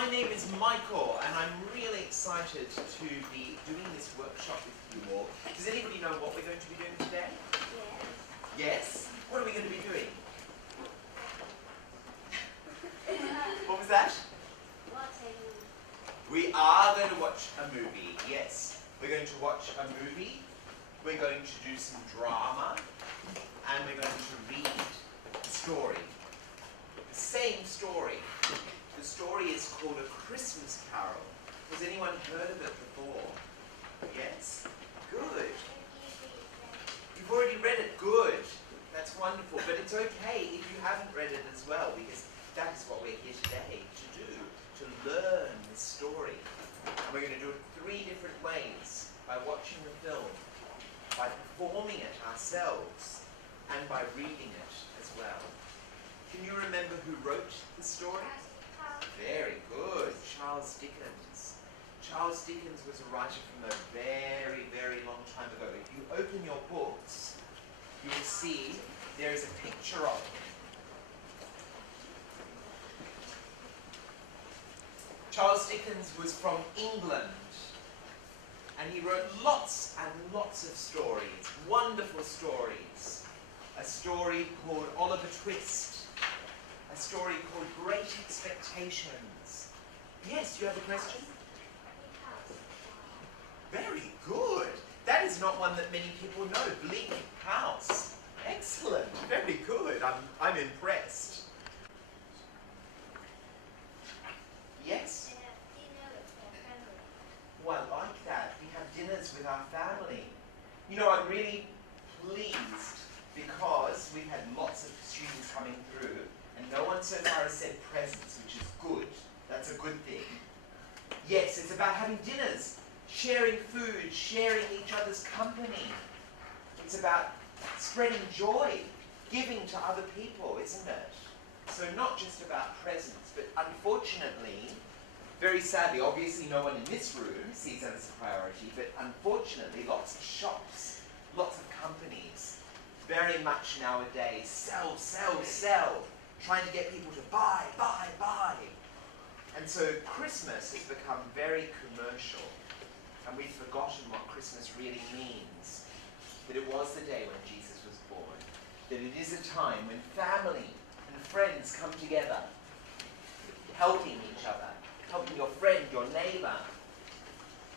My name is Michael, and I'm really excited to be doing this workshop with you all. Does anybody know what we're going to be doing today? Yes. Yes? What are we going to be doing? What was that? We are going to watch a movie, yes. We're going to watch a movie, we're going to do some drama, and we're going to read a story. The same story. The story is called A Christmas Carol. Has anyone heard of it before? Yes? Good. You've already read it? Good. That's wonderful. But it's okay if you haven't read it as well, because that is what we're here today to do, to learn this story. And we're going to do it 3 different ways: by watching the film, by performing it ourselves, and by reading it as well. Can you remember who wrote the story? Very good. Charles Dickens. Charles Dickens was a writer from a very, very long time ago. If you open your books, you'll see there is a picture of him. Charles Dickens was from England, and he wrote lots and lots of stories, wonderful stories. A story called Oliver Twist, a story called Great Expectations. Yes, you have a question? Very good. That is not one that many people know. Bleak House. Excellent. Very good. I'm impressed. Yes? Oh, I like that. We have dinners with our family. You know, I'm really pleased because we've had lots of students coming through, and no one so far has said presents, which is good. That's a good thing. Yes, it's about having dinners, sharing food, sharing each other's company. It's about spreading joy, giving to other people, isn't it? So not just about presents, but unfortunately, very sadly, obviously no one in this room sees that as a priority, but unfortunately lots of shops, lots of companies, very much nowadays, sell, sell, sell, trying to get people to buy, buy, buy. And so Christmas has become very commercial, and we've forgotten what Christmas really means. That it was the day when Jesus was born, that it is a time when family and friends come together, helping each other, helping your friend, your neighbor,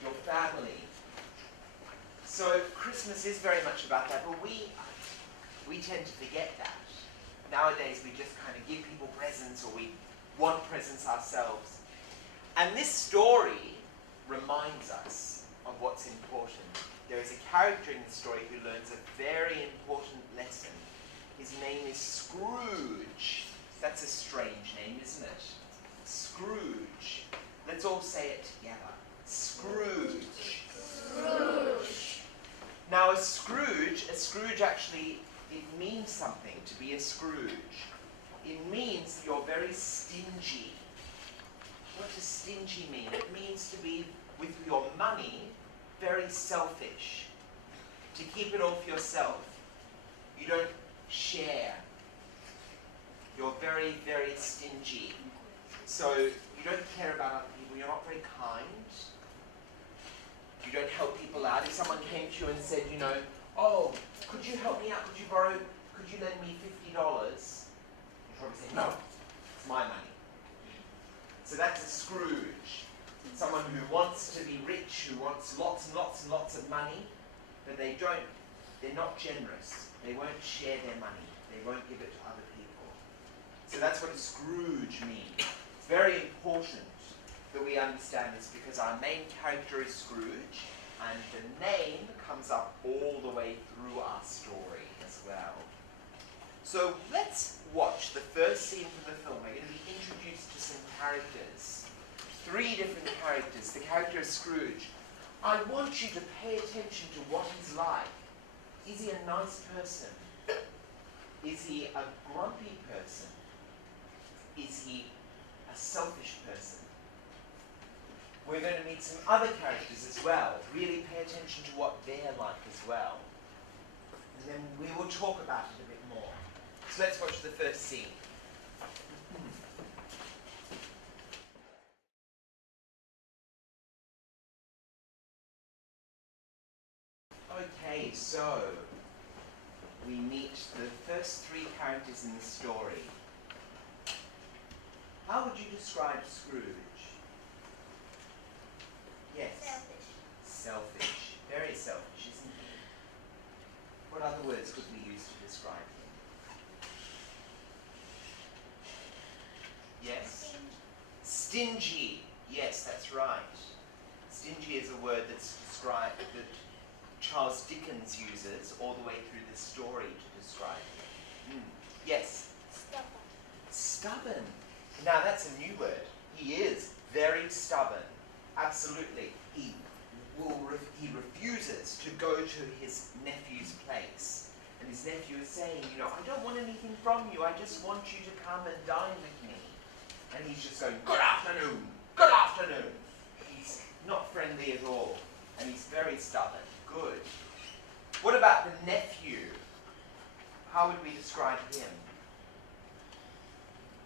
your family. So Christmas is very much about that, but we tend to forget that. Nowadays we just kind of give people presents, or we want presents ourselves. And this story reminds us of what's important. There is a character in the story who learns a very important lesson. His name is Scrooge. That's a strange name, isn't it? Scrooge. Let's all say it together. Scrooge. Scrooge. Now a Scrooge actually, it means something to be a Scrooge. It means you're very stingy. What does stingy mean? It means to be, with your money, very selfish. To keep it all for yourself. You don't share. You're very, very stingy. So you don't care about other people. You're not very kind. You don't help people out. If someone came to you and said, you know, oh, could you help me out? Could you lend me $50? You'd probably say, no, it's my money. So that's a Scrooge. Someone who wants to be rich, who wants lots and lots and lots of money, but they're not generous. They won't share their money. They won't give it to other people. So that's what a Scrooge means. It's very important that we understand this, because our main character is Scrooge, and the name comes up all the way through our story as well. So let's watch the first scene from the film. We're going to be introduced to some characters. 3 different characters. The character is Scrooge. I want you to pay attention to what he's like. Is he a nice person? Is he a grumpy person? Is he a selfish person? We're going to meet some other characters as well. Really pay attention to what they're like as well. And then we will talk about it a bit more. So let's watch the first scene. so we meet the first three characters in the story. How would you describe Scrooge? Yes. Selfish. Selfish. Very selfish, isn't he? What other words could we use to describe him? Yes? Stingy. Yes, that's right. Stingy is a word that's described, that Charles Dickens uses all the way through the story to describe him. Yes? Stubborn. Stubborn. Now that's a new word. He is very stubborn. Absolutely. He refuses to go to his nephew's place. And his nephew is saying, you know, I don't want anything from you. I just want you to come and dine with me. And he's just going, good afternoon, good afternoon. He's not friendly at all. And he's very stubborn. Good. What about the nephew? How would we describe him?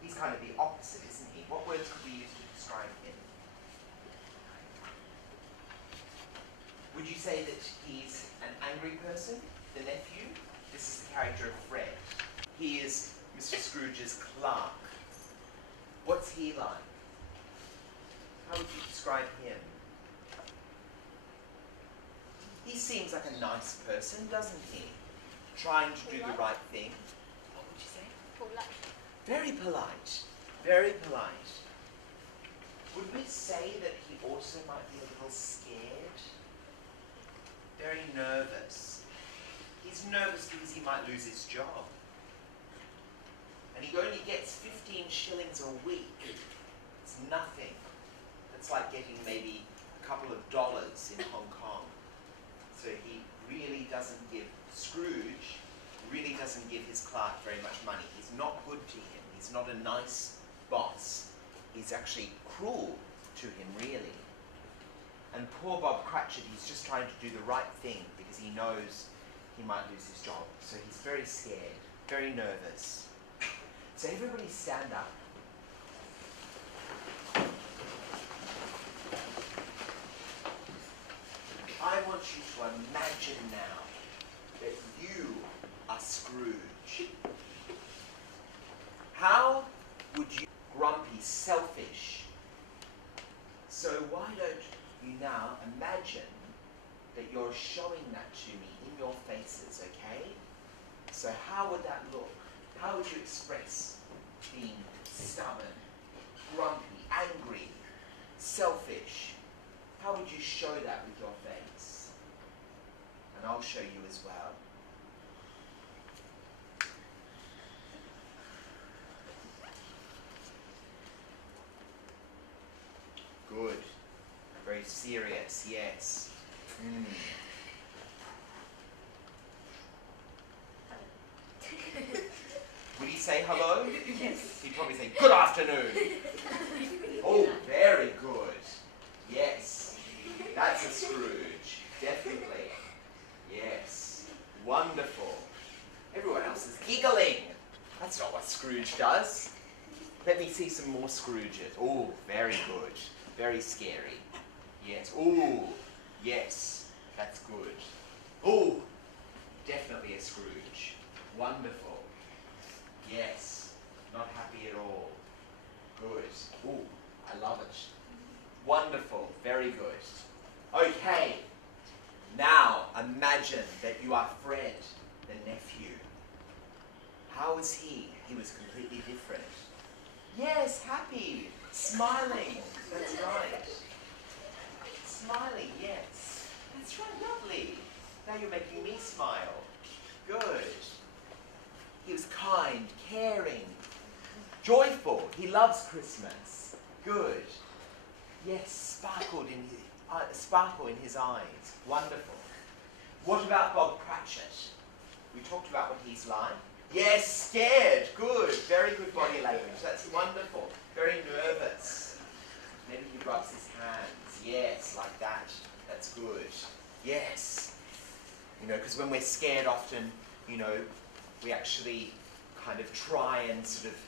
He's kind of the opposite, isn't he? What words could we use to describe him? Would you say that he's an angry person, the nephew? This is the character of Fred. He is Mr. Scrooge's clerk. What's he like? How would you describe him? He seems like a nice person, doesn't he? Trying to do the right thing. What would you say? Polite. Very polite. Very polite. Would we say that he also might be a little scared? Very nervous. He's nervous because he might lose his job. And he only gets 15 shillings a week. It's nothing. It's like getting maybe a couple of dollars in Hong Kong. So he really doesn't give, Scrooge really doesn't give his clerk very much money. He's not good to him. He's not a nice boss. He's actually cruel to him, really. And poor Bob Cratchit, he's just trying to do the right thing because he knows he might lose his job. So he's very scared, very nervous. So everybody stand up. I want you to imagine now that you are Scrooge. How would you, grumpy, selfish? So why don't you now imagine that you're showing that to me in your faces, okay? So how would that look? How would you express being stubborn, grumpy, angry, selfish? How would you show that with your face? And I'll show you as well. Good. Very serious, yes. Would he say hello? Yes. He'd probably say, good afternoon. Oh, very good. Yes. That's a Scrooge. Definitely. Yes. Wonderful. Everyone else is giggling. That's not what Scrooge does. Let me see some more Scrooges. Oh, very good. Very scary. Yes. Oh, yes. That's good. Oh, definitely a Scrooge. Wonderful. Yes. Not happy at all. Good. Oh, I love it. Wonderful. Very good. Okay. Now imagine that you are Fred, the nephew. How is he? He was completely different. Yes, happy. Smiling. That's right. Smiling, yes. That's right, lovely. Now you're making me smile. Good. He was kind, caring, joyful. He loves Christmas. Good. Yes, sparkle in his eyes. Wonderful. What about Bob Cratchit? We talked about what he's like. Yes, scared. Good. Very good body language. That's wonderful. Very nervous. Maybe he rubs his hands. Yes, like that. That's good. Yes. You know, because when we're scared often, you know, we actually kind of try and sort of,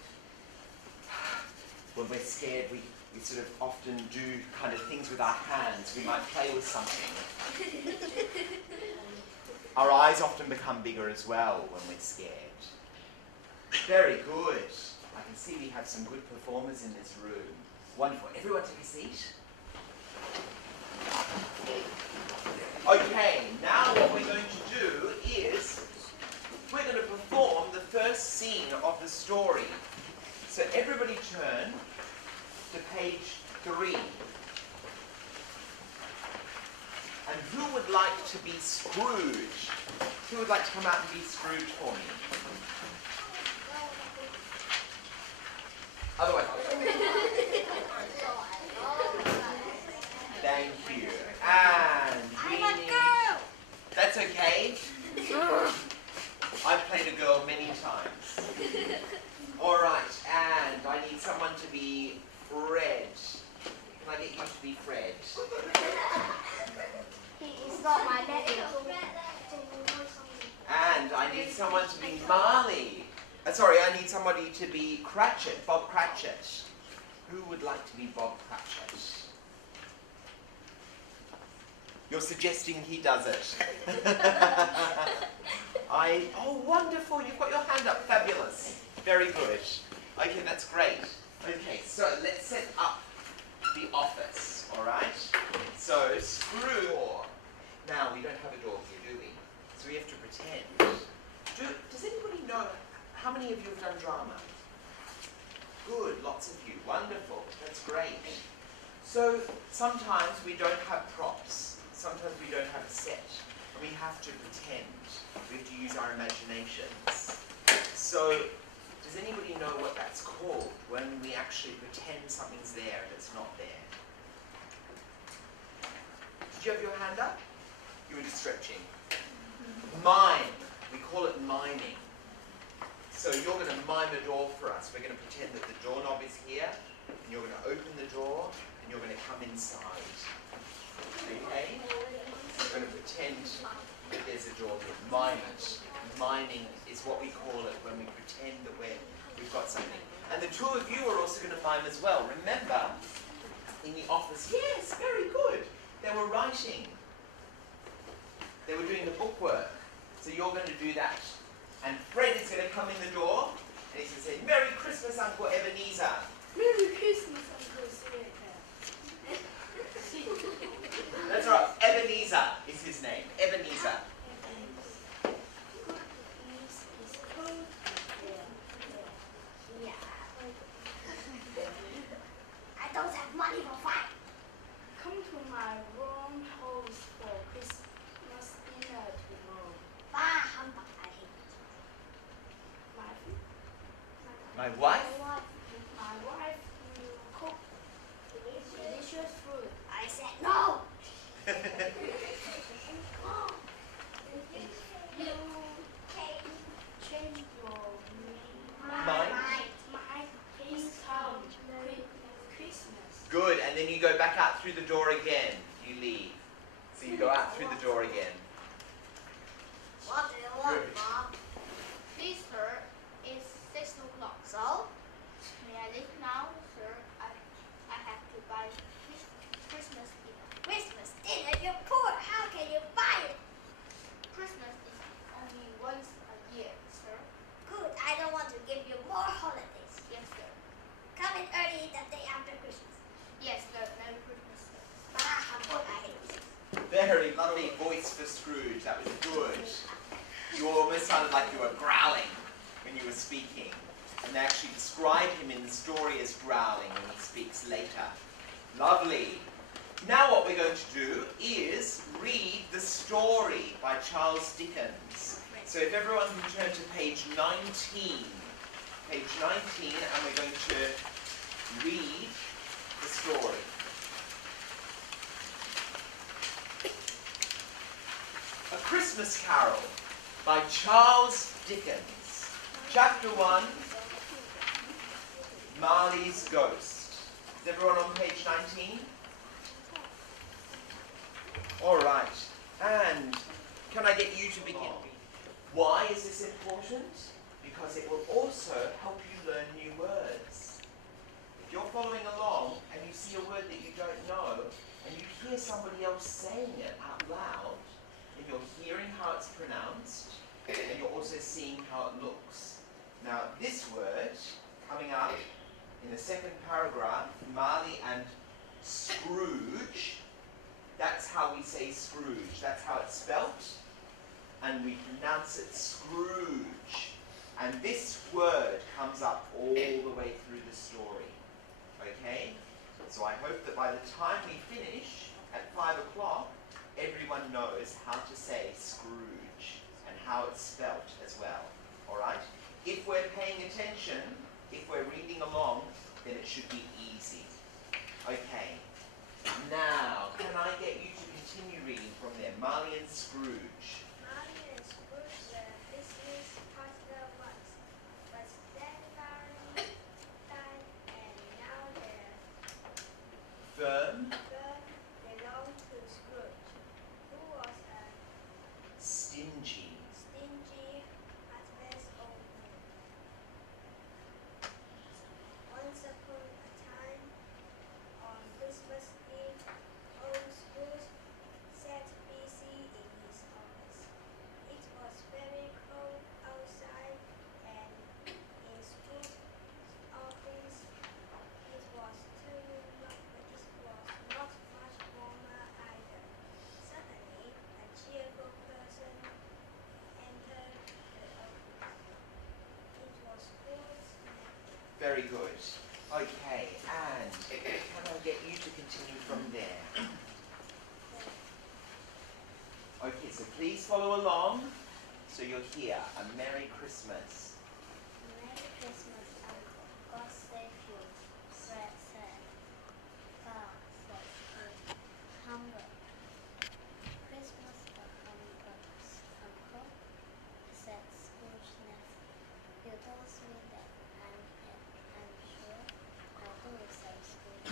when we're scared, we sort of often do kind of things with our hands. We might play with something. Our eyes often become bigger as well when we're scared. Very good. I can see we have some good performers in this room. Wonderful. Everyone take a seat. Okay, now what we're going to do is we're going to perform the first scene of the story. So everybody turn to page 3. And who would like to be Scrooge? Who would like to come out and be Scrooge for me? Otherwise, thank you. And we need... That's okay. I've played a girl many times. All right, and I need someone to be Fred. Can I get you to be Fred? He's not my daddy. And I need someone to be Marley. Sorry, I need somebody to be Cratchit, Bob Cratchit. Who would like to be Bob Cratchit? You're suggesting he does it. Oh, wonderful, you've got your hand up, fabulous. Very good. Okay, that's great. Okay, so let's set up the office, all right? So, screw door. Now, we don't have a door here, do we? So we have to pretend. Does anybody know how many of you have done drama? Good, lots of you. Wonderful. That's great. So sometimes we don't have props. Sometimes we don't have a set. And we have to pretend. We have to use our imaginations. So does anybody know what that's called when we actually pretend something's there that's not there? Did you have your hand up? You were just stretching. Mime. We call it miming. So you're going to mime a door for us. We're going to pretend that the doorknob is here, and you're going to open the door, and you're going to come inside. Okay? We're going to pretend that there's a door here. Mime it. Miming is what we call it when we pretend that we've got something. And the two of you are also going to mime as well. Remember, in the office, yes, very good. They were writing. They were doing the bookwork. So you're going to do that. And Fred is going to come in the door, and he's going to say, Merry Christmas, Uncle Ebenezer. Merry Christmas, Uncle Santa. That's right, Ebenezer is his name. Ebenezer. I don't have money for fine. Come to my room house for Christmas dinner tomorrow. Bah, humbug, I hate it. My wife? My wife will cook delicious food. I said no. You change your mind. Please come Christmas. Good, and then you go back out through the door again. You leave. So you go out through the door again. What do you want, Mom? Please, sir, it's 6 o'clock. So? May I leave now, sir? I have to buy Christmas dinner. Christmas dinner? You're poor. How can you buy it? Christmas is only once a year, sir. Good. I don't want to give you more holidays. Yes, sir. Come in early the day after Christmas. Yes, sir. Merry Christmas, sir. Ah, I'm poor. I hate this. Very lovely voice for Scrooge. That was good. You almost sounded like you were growling when you were speaking. And they actually describe him in the story as growling when he speaks later. Lovely. Now what we're going to do is read the story by Charles Dickens. So if everyone can turn to page 19. Page 19, and we're going to read the story. A Christmas Carol by Charles Dickens. Chapter 1, Marley's Ghost. Is everyone on page 19? All right. And can I get you to begin? Why is this important? Because it will also help you learn new words. If you're following along and you see a word that you don't know, and you hear somebody else saying it out loud, then you're hearing how it's pronounced, and you're also seeing how it looks. Now, this word coming up in the second paragraph, Marley and Scrooge, that's how we say Scrooge. That's how it's spelt, and we pronounce it Scrooge. And this word comes up all the way through the story. Okay? So I hope that by the time we finish at 5 o'clock, everyone knows how to say Scrooge and how it's spelt as well. Alright? If we're paying attention, if we're reading along, then it should be easy. Okay. Now, can I get you to continue reading from there? Marley and Scrooge. Marley and Scrooge were business partners once, but then Marley died, and now their Firm. firm belonged to Scrooge, who was a Stingy. heartless old man. Once upon a time, on Christmas Eve, old Scrooge sat busy in his office. It was very cold outside, and in Scrooge's office it was not much warmer either. Suddenly, a cheerful person entered the office. It was Scrooge's nephew. Very good. Okay, and can I get you to continue from there? Okay, so please follow along. So you're here. A Merry Christmas. Merry Christmas, Uncle. God save you. Fred said. Ah, said Scrooge. Hunger. Christmas for hamburgers, Uncle, said Scrooge's nephew. You told me that. I'm sure I do, said Scrooge.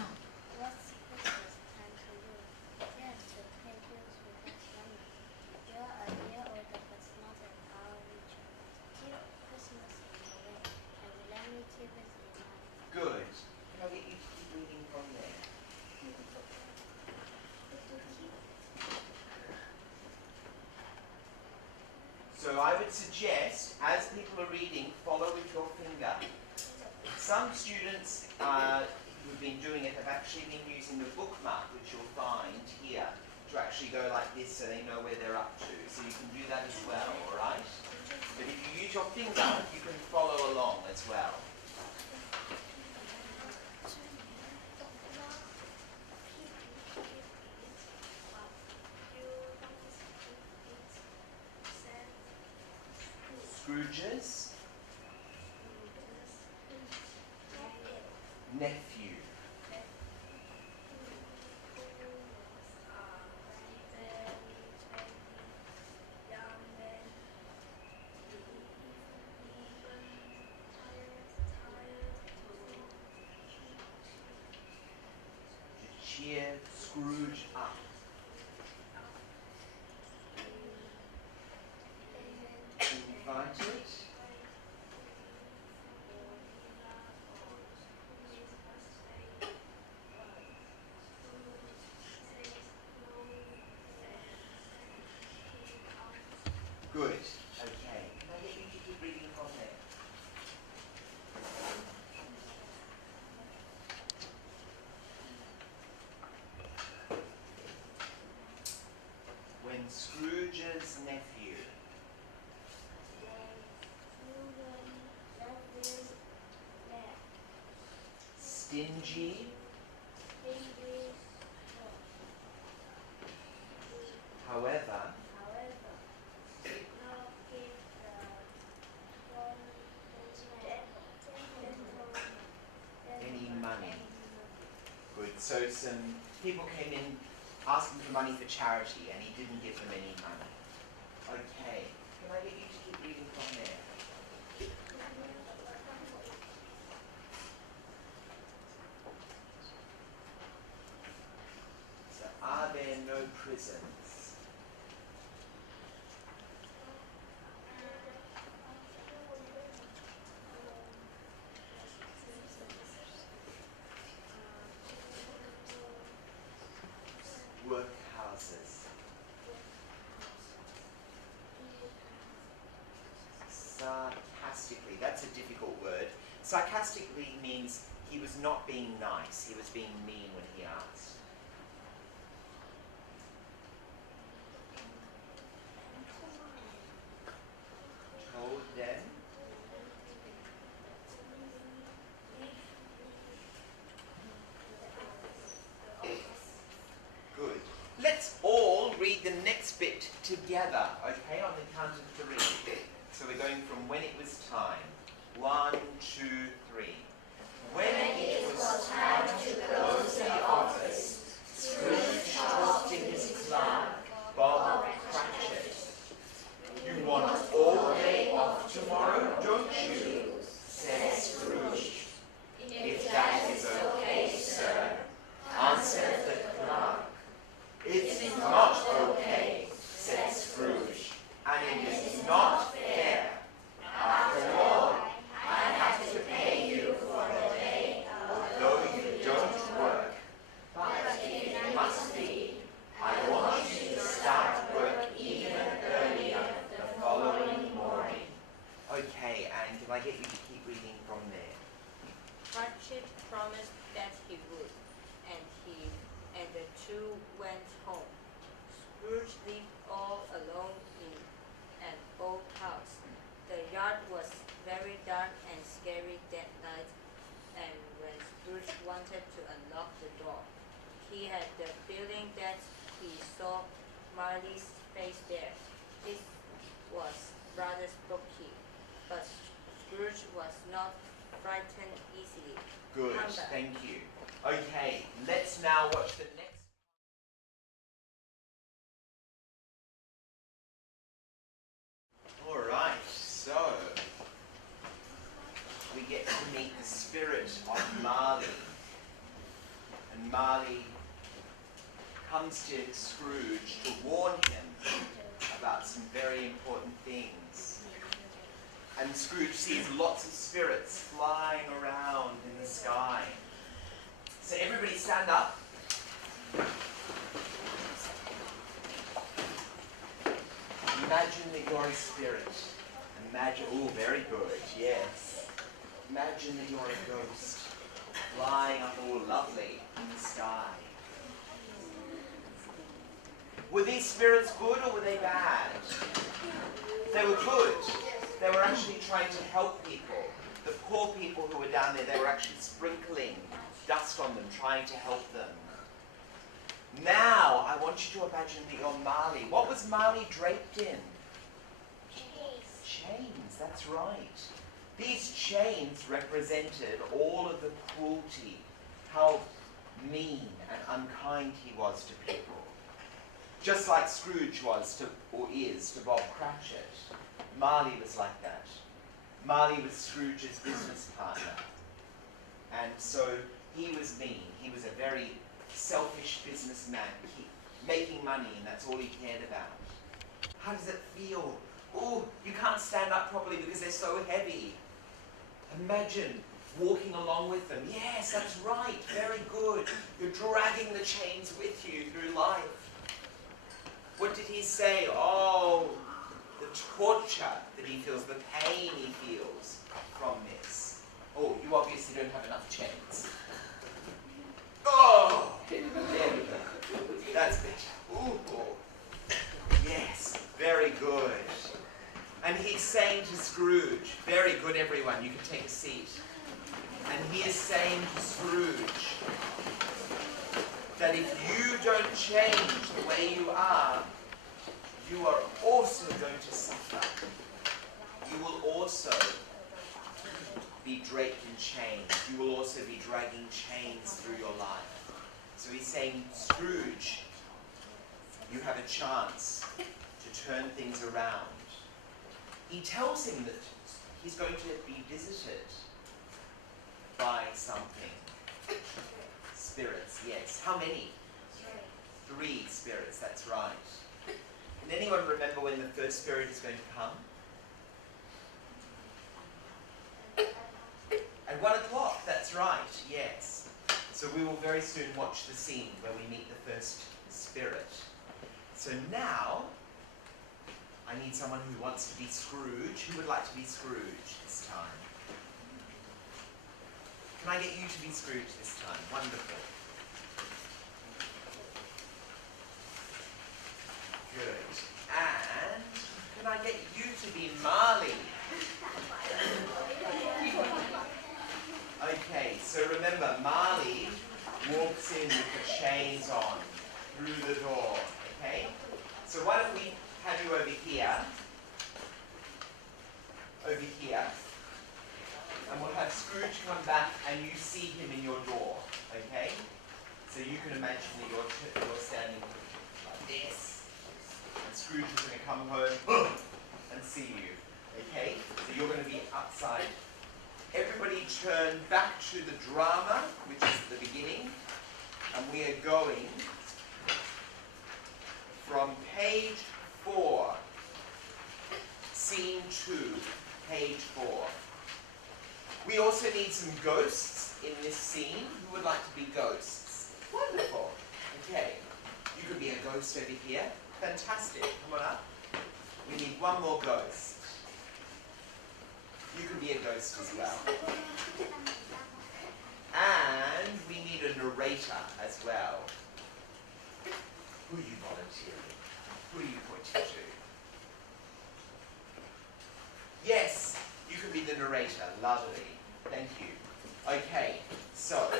What's Christmas time to you? Yes, to pay bills without money. You're a year older, but not an hour richer. Keep Christmas in your way, and let me keep it in mine. Good. Can I get you to keep reading from there? So I would suggest, as people are reading, follow with your finger. Some students who've been doing it have actually been using the bookmark, which you'll find here, to actually go like this so they know where they're up to. So you can do that as well, alright? But if you use your finger, you can follow along as well. Scrooge's nephew. To cheer Scrooge up. Invited. Good. Okay. Can I get you to keep reading from there? When Scrooge's nephew. Stingy. However, did not give any money. Good. So some people came in asking for money for charity and he didn't give them any money. Okay. Can I get you to keep reading from there? So are there no prisons? Workhouses. Sarcastically means he was not being nice, he was being mean when he asked. Told them. Good. Let's all read the next bit together, okay, on the count of 3. So we're going from when it was time. 1, 2, 3. When it was time to close the office, Scrooge talked in his clerk, Bob Cratchit. You want all day off tomorrow, don't you? Said Scrooge. If that is okay, sir, answered the clerk. It's not okay, said Scrooge, and it is not fair. After all, I have to pay you for the day, though you don't work. But if it must be, I want you to start work even earlier the following morning. Okay, and can I get you to keep reading from there? Cratchit promised that he would, and the two went home. Scrooge lived all alone in an old house. The yard was very dark and scary that night, and when Scrooge wanted to unlock the door, he had the feeling that he saw Marley's face there. It was rather spooky, but Scrooge was not frightened easily. Good, thank you. Okay, let's now watch the next. Alright, so we get to meet the spirit of Marley. And Marley comes to Scrooge to warn him about some very important things. And Scrooge sees lots of spirits flying around in the sky. So everybody stand up. Imagine that you're a spirit. Imagine, oh, very good, yes. Imagine that you're a ghost, flying up all lovely in the sky. Were these spirits good or were they bad? They were good. They were actually trying to help people. The poor people who were down there, they were actually sprinkling dust on them, trying to help them. Now, I want you to imagine that you're Marley. What was Marley draped in? Chains. Chains, that's right. These chains represented all of the cruelty, how mean and unkind he was to people. Just like Scrooge was to, or is, to Bob Cratchit. Marley was like that. Marley was Scrooge's business partner. And so he was mean. He was a very selfish businessman, making money, and that's all he cared about. How does it feel? Oh, you can't stand up properly because they're so heavy. Imagine walking along with them. Yes, that's right, very good. You're dragging the chains with you through life. What did he say? Oh, the torture that he feels, the pain he feels from this. Oh, you obviously don't have enough chains. Oh, there we go. That's better. Ooh. Yes, very good. And he's saying to Scrooge, very good everyone, you can take a seat. And he is saying to Scrooge that if you don't change the way you are also going to suffer. You will also be draped in chains. You will also be dragging chains through your life. So he's saying, Scrooge, you have a chance to turn things around. He tells him that he's going to be visited by something. Spirits, yes. How many? 3 spirits, that's right. Can anyone remember when the first spirit is going to come? At 1 o'clock, that's right, yes. So we will very soon watch the scene where we meet the first spirit. So now, I need someone who wants to be Scrooge. Who would like to be Scrooge this time? Can I get you to be Scrooge this time? Wonderful. Good. And can I get you to be Marley? Okay, so remember, Marley walks in with the chains on through the door, okay? So why don't we have you over here, and we'll have Scrooge come back and you see him in your door, okay? So you can imagine that you're standing like this, and Scrooge is going to come home and see you, okay? So you're going to be outside. Everybody turn back to the drama, which is the beginning, and we are going from page 4, scene 2, page 4. We also need some ghosts in this scene. Who would like to be ghosts? Wonderful. Okay, you could be a ghost over here. Fantastic. Come on up. We need one more ghost. You can be a ghost as well. And we need a narrator as well. Who are you volunteering? Who are you pointing to? Yes, you can be the narrator. Lovely. Thank you. Okay, so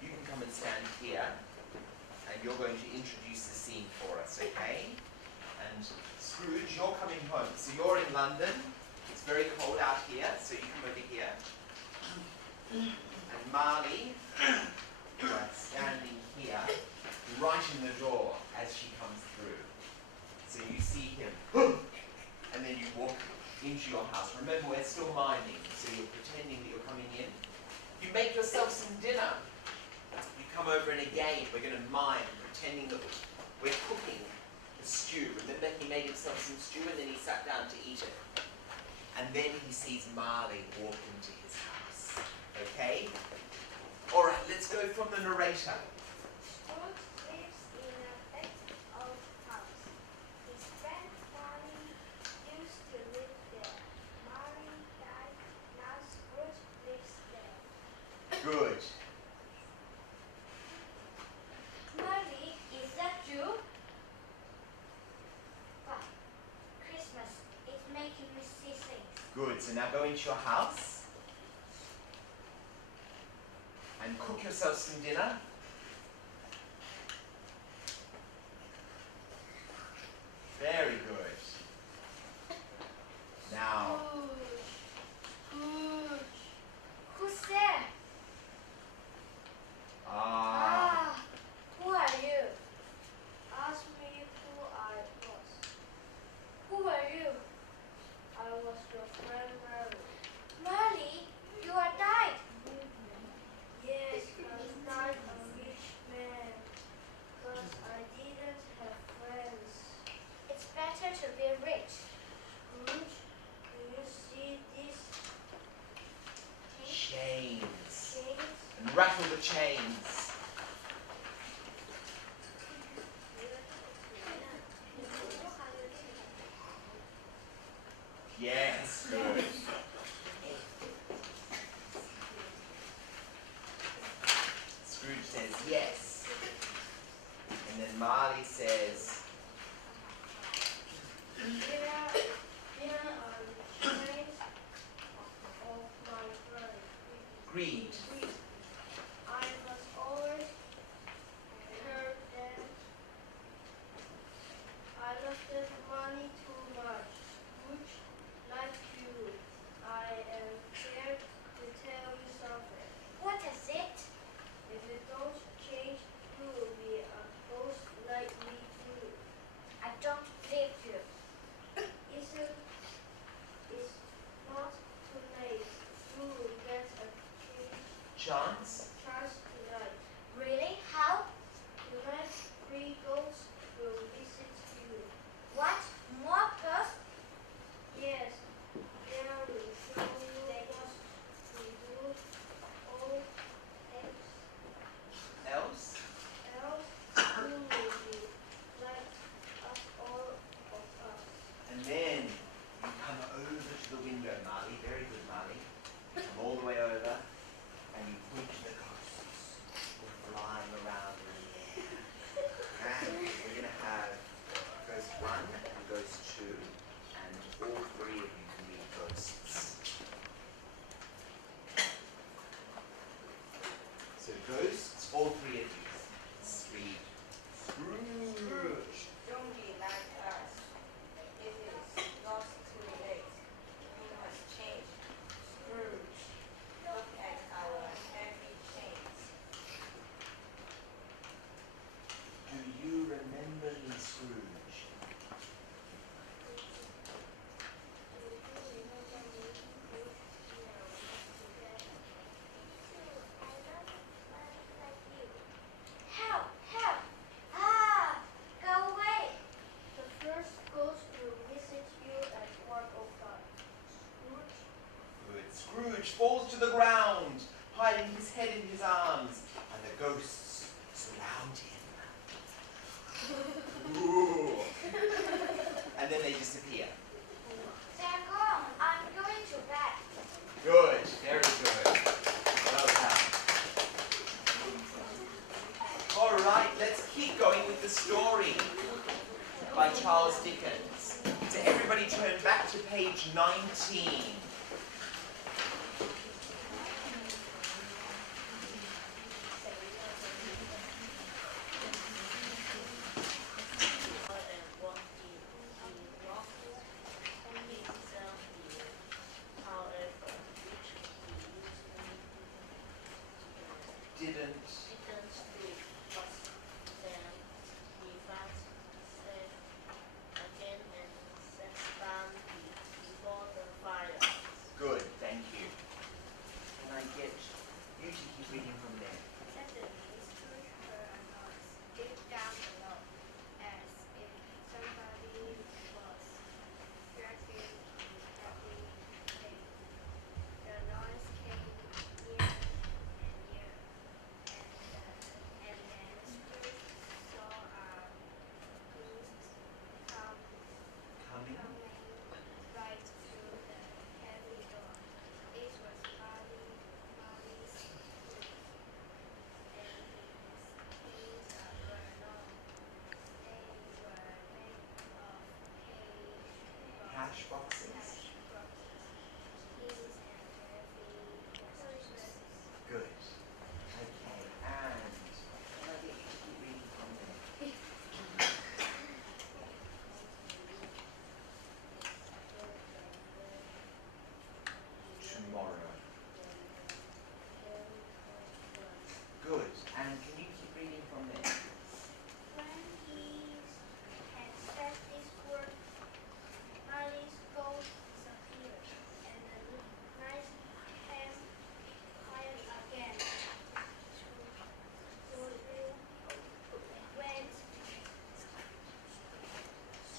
you can come and stand here, and you're going to introduce the scene for us, okay? And Scrooge, you're coming home. So you're in London. It's very cold out here, so you come over here. And Marley, you are standing here, right in the door as she comes through. So you see him, and then you walk into your house. Remember, we're still miming, so you're pretending that you're coming in. You make yourself some dinner. You come over and again, we're going to mime, pretending that we're cooking a stew. Remember, he made himself some stew and then he sat down to eat it. And then he sees Marley walk into his house. Okay? Alright, let's go from the narrator. Scrooge lives in a big old house. His friend Marley used to live there. Marley died, now Scrooge lives there. Good. Marley, is that you? Wow, Christmas, it's making me see things. Good. So now go into your house and cook yourself some dinner. Very good. Now, Scrooge. Who's there? Who are you? Ask me who I was. Who are you? I was your friend Mary. Mary, you are died. Yes, I died a rich man, because I didn't have friends. It's better to be rich. Scrooge, do you see this chains. chains? And rattle the chains. Yes, good. Scrooge says yes. And then Marley says, Here are the chains of my friend. greed. I was always heard that I lifted money too much. Scrooge, like you, I am scared to tell you something. What is it? If you don't change, you will be a ghost like me too. I don't believe you. It's not too late. You will get a change Ghosts surround him. Ooh. And then they disappear. They're gone. I'm going to bed. Good, very good. Well done. All right, let's keep going with the story by Charles Dickens. So everybody turn back to page 19. Didn't. Good, thank you. Can I get you to keep reading from there? Suddenly, Scrooge heard a noise deep down below, as if somebody was dragging a heavy thing. The noise came nearer and nearer, and then Scrooge saw a ghost Coming. coming right through the heavy door. It was Marley's Scrooge, and his teeth were long. They were made of Hash boxes. keys and heavy boxes. Good. Okay, and can I get you to keep reading from there? Tomorrow. Good. And can you keep reading from there? When he had said these words, Marley's ghost disappeared, and the night came quiet again. Scrooge went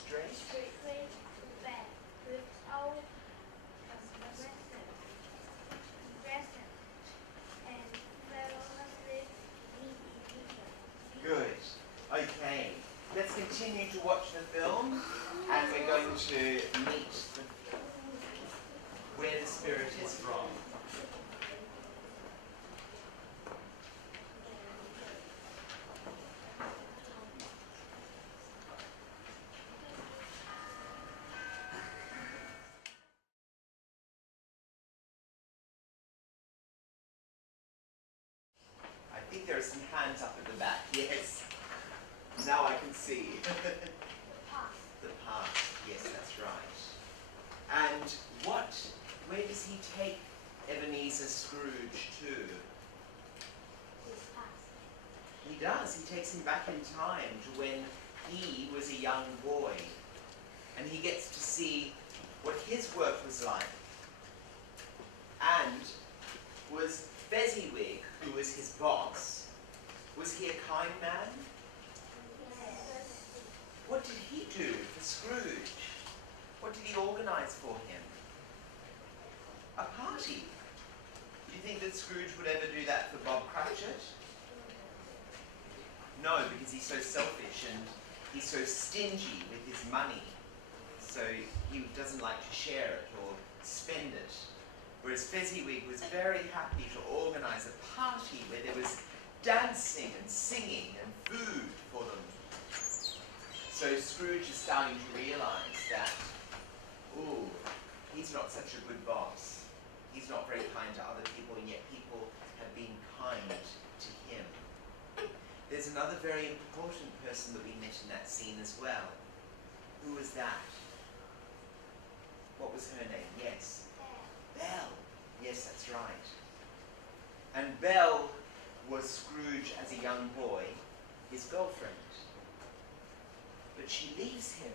Straight. straight to bed without present and fell asleep immediately. Good. Okay. Let's continue to watch the film, and we're going to meet where the spirit is from. I think there are some hands up at the back. Yes. Now I can see. The past. Yes, that's right. And where does he take Ebenezer Scrooge to? He does. He takes him back in time to when he was a young boy. And he gets to see what his work was like. And was Fezziwig, who was his boss, was he a kind man? What did he do for Scrooge? What did he organise for him? A party. Do you think that Scrooge would ever do that for Bob Cratchit? No, because he's so selfish and he's so stingy with his money. So he doesn't like to share it or spend it. Whereas Fezziwig was very happy to organise a party where there was dancing and singing and food for them. So Scrooge is starting to realise that, ooh, he's not such a good boss. He's not very kind to other people, and yet people have been kind to him. There's another very important person that we met in that scene as well. Who was that? What was her name? Yes. Belle. Yes, that's right. And Belle was Scrooge as a young boy, his girlfriend. But she leaves him.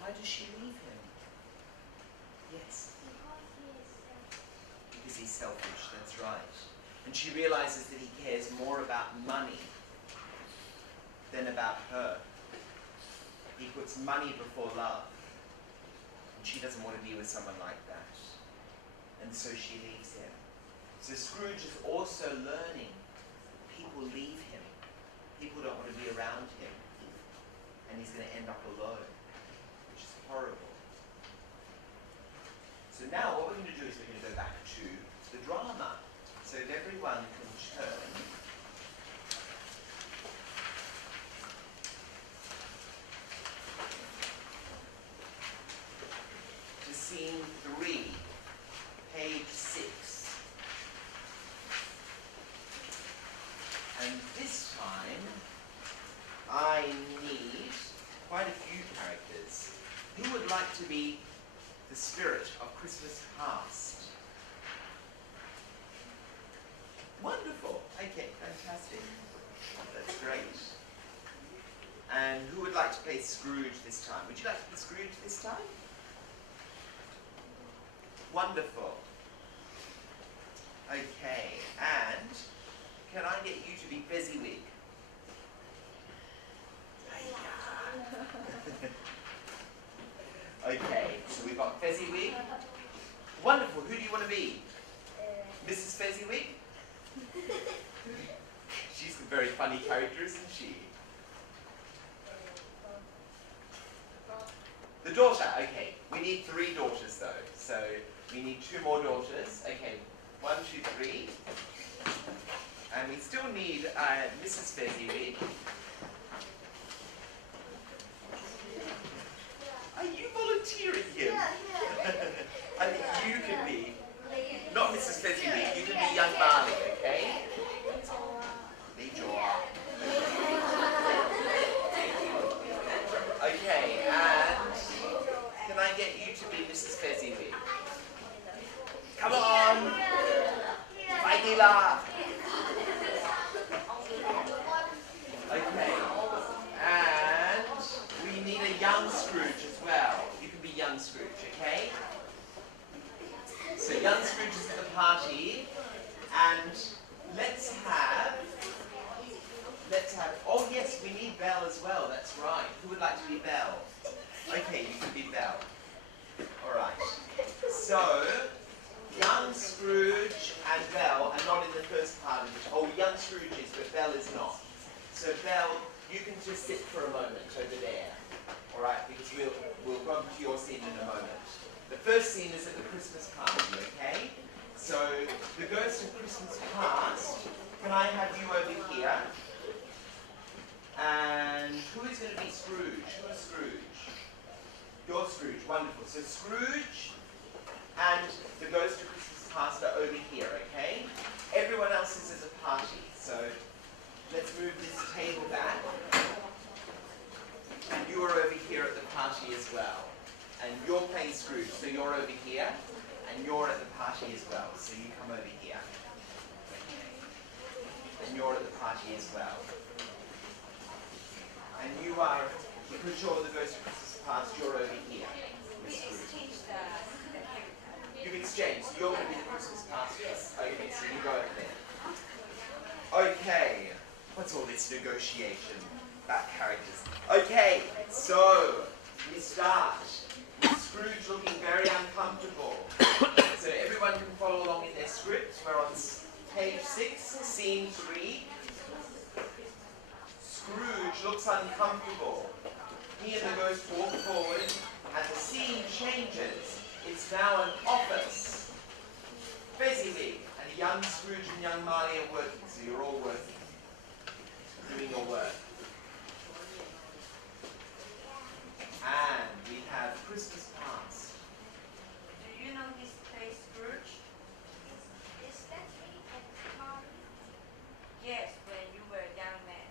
Why does she leave him? Yes. Because he's selfish, that's right. And she realizes that he cares more about money than about her. He puts money before love. And she doesn't want to be with someone like that. And so she leaves him. So Scrooge is also learning this time, I need quite a few characters. Who would like to be the spirit of Christmas past? Wonderful. Okay, fantastic. That's great. And who would like to play Scrooge this time? Would you like to be Scrooge this time? Wonderful. Okay, and can I get you to be Fezziwig? Okay, so we've got Fezziwig. Wonderful. Who do you want to be? Mrs. Fezziwig? She's a very funny character, isn't she? The daughter. Okay, we need 3 daughters though. So we need 2 more daughters. Okay, 1, 2, 3. And we still need Mrs. Fezziwig. Are you volunteering here? I think you can be, not Mrs. Fezziwig, you can be young Marley, okay? Okay, and can I get you to be Mrs. Fezziwig? Come on! Vaidila! Okay, and we need a young Scrooge as well. You can be young Scrooge, okay? So young Scrooge is at the party, and let's have, oh yes, we need Belle as well, that's right. Who would like to be Belle? Okay, you can be Belle. Alright. So, young Scrooge and Belle are not in the first part of it. Oh, young Scrooge is, but Belle is not. So Belle, you can just sit for a moment over there. Alright, because we'll go to your scene in a moment. The first scene is at the Christmas party, okay? So, the Ghost of Christmas Past, can I have you over here? And who is going to be Scrooge? Who is Scrooge? You're Scrooge, wonderful. So Scrooge and the Ghost of Christmas Past are over here, okay? Everyone else is at the party, so let's move this table back. And you are over here at the party as well. And you're playing Scrooge, so you're over here, and you're at the party as well, so you come over here. And you're at the party as well. And you are, because you're the Ghost of Christmas Past, you're over here. We exchanged the character. You've exchanged. You're going to be the Christmas Past. Okay, so you go over there. Okay. What's all this negotiation about characters? Okay, so we start. Scrooge looking very uncomfortable. So everyone can follow along in their script. We're on page 6, scene 3. Scrooge looks uncomfortable. He and the ghost walk forward, and the scene changes. It's now an office. Fezziwig and a young Scrooge and young Marley are working, so you're all working, doing your work. And we have Christmas past. Do you know this place, Scrooge? Is that me and Marley? Yes, when you were a young man.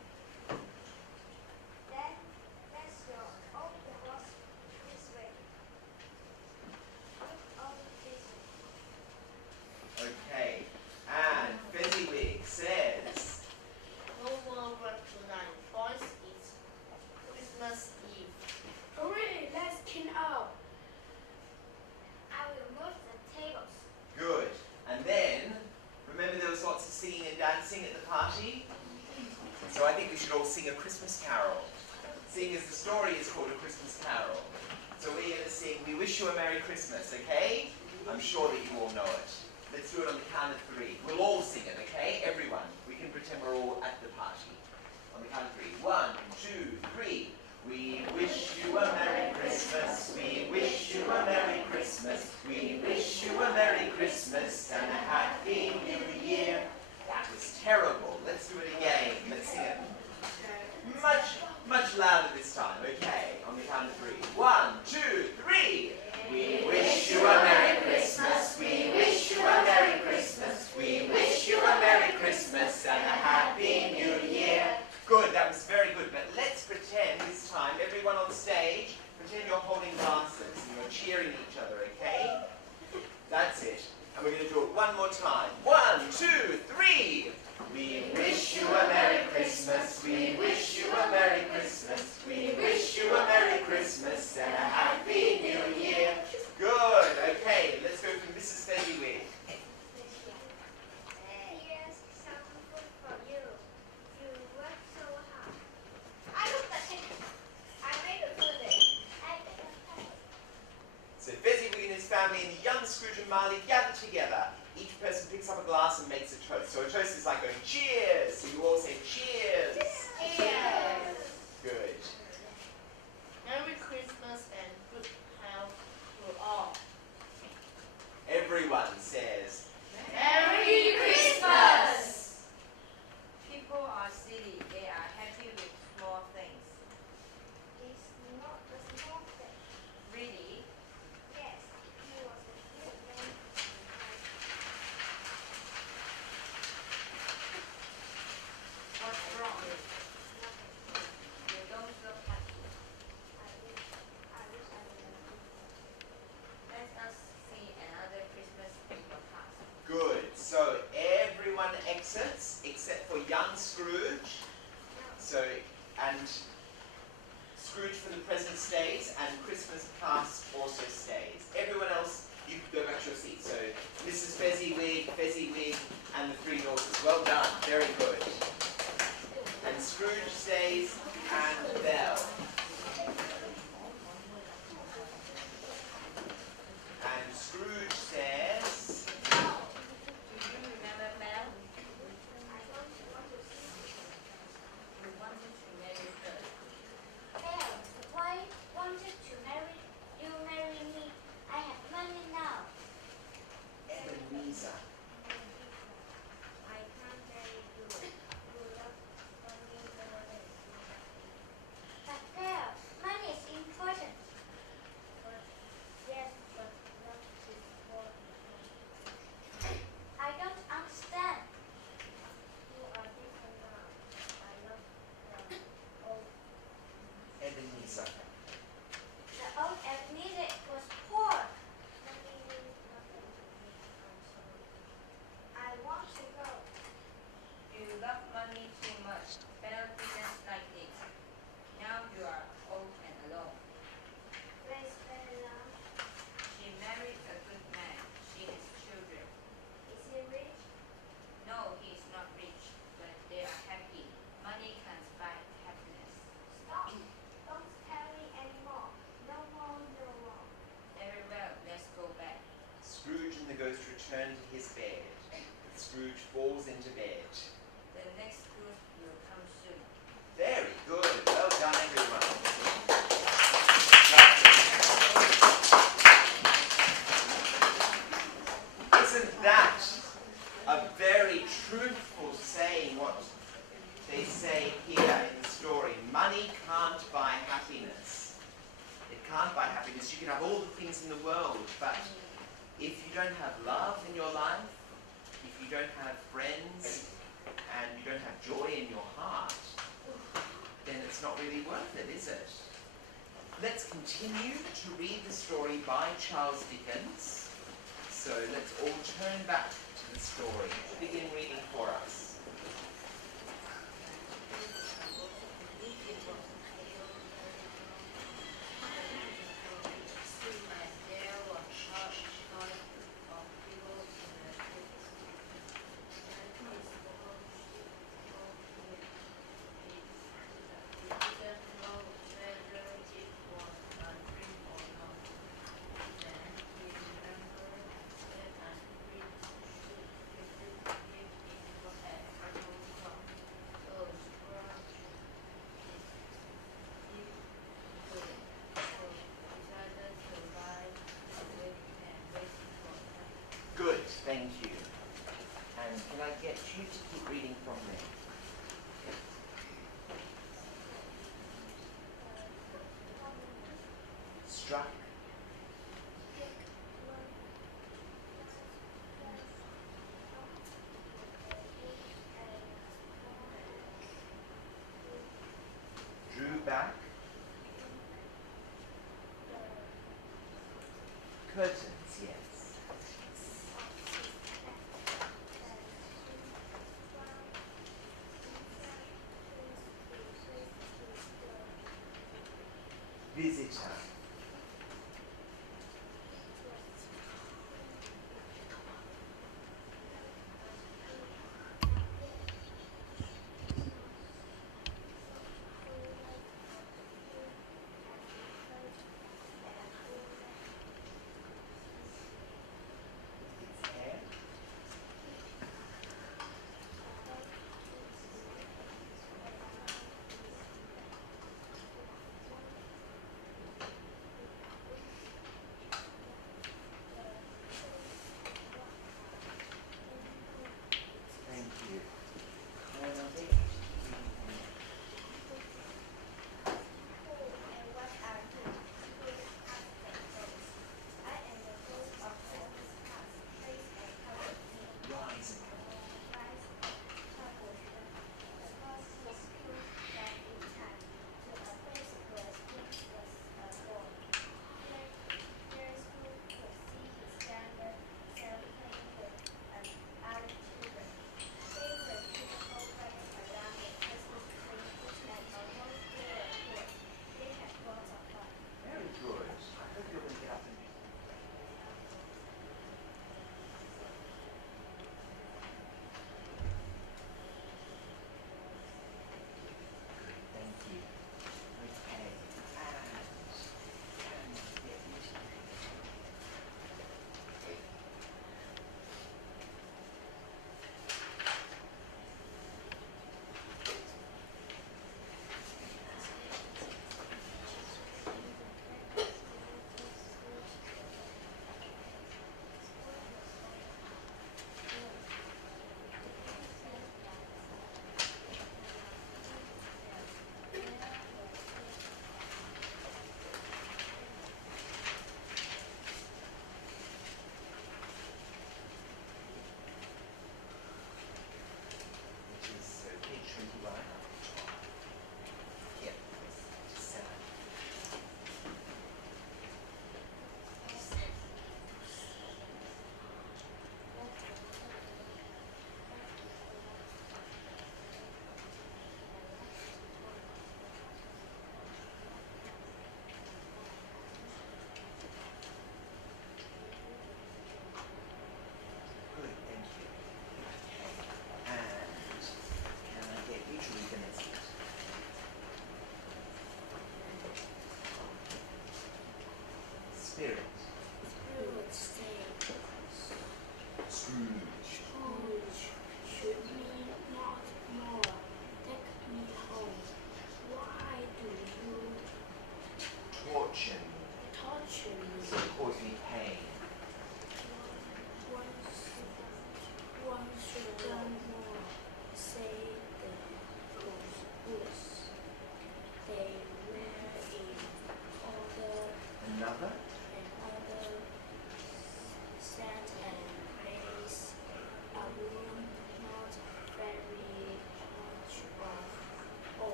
Then let's go over the horse this way. Look over this way. Okay. And Fezziwig says, No more work tonight, boys. It's Christmas Eve. Hurry, let's clean up. I will move the tables. good. And then, remember there was lots of singing and dancing at the party? So I think we should all sing a Christmas carol. Seeing as the story is called A Christmas Carol. So we're going to sing We Wish You a Merry Christmas, okay? I'm sure that you all know it. Let's do it on the count of 3. We'll all sing it, okay? Everyone. We can pretend we're all at the party. On the count of 3. 1, 2, 3. We wish you a Merry Christmas. We wish you a Merry Christmas. We wish you a Merry Christmas and a Happy New Year. That was terrible. Let's do it again. Let's sing it much louder this time. Okay, on the count of 3. 1, 2, 3. We wish you a Merry Christmas. We wish you a Merry Christmas. We wish you a Merry Christmas and a Happy New Year. family and the young Scrooge and Marley gather together. Each person picks up a glass and makes a toast. So a toast is like going cheers. So you all say cheers. Cheers. Good. Merry Christmas and good health to all. Everyone says, Merry Christmas. People are silly. They are happy with small things. It's not the small thing. Really? Yes, he was a good man. What's wrong? Nothing. You don't look happy. I wish I were. Let us see another Christmas in your past. good. So everyone exits except for young Scrooge. So, and Scrooge for the present stays, and Christmas past also stays. Everyone else, you can go back to your seat. So Mrs. Fezziwig, and the three daughters. Well done. Very good. And Scrooge stays, and Belle. And Scrooge says, Do you remember Mel? I don't want to see you. You wanted to marry her. Well, why wanted to marry you? Marry me. I have money now. Ebenezer. I can't marry you. You love money more than me. But there, money is important. But yes, but love is more important. I don't understand. You are different now. I love the old. Ebenezer. The old Ebenezer was poor. Money means nothing to me. I'm sorry. I want to go. You love money too much. Belle didn't like it. Now you are old and alone. Where's Bella? She married a good man. She has children. Is he rich? No, he is not rich, but they are happy. Money can't buy happiness. Stop. Don't tell me anymore. No more, no more. Very well, let's go back. Scrooge and the ghost return to his bed. Scrooge falls into bed. The next group will come soon. Very good. Well done, everyone. Isn't that a very truthful saying, what they say here in the story? Money can't buy happiness. It can't buy happiness. You can have all the things in the world, but if you don't have love in your life, if you don't have friends, and you don't have joy in your heart, then it's not really worth it, is it? Let's continue to read the story by Charles Dickens. So let's all turn back to the story. Begin reading for us. And there was much noise of people in the streets. And his he didn't know whether it was a dream or not. Then he remembered that a spirit should visit him in a troubled clock. So Scrooge he couldn't. So decided to lie awake and wait for him. Good, thank you. And can I get you to keep reading from there? Struck. Drew back. Curtains, yes. Visitor.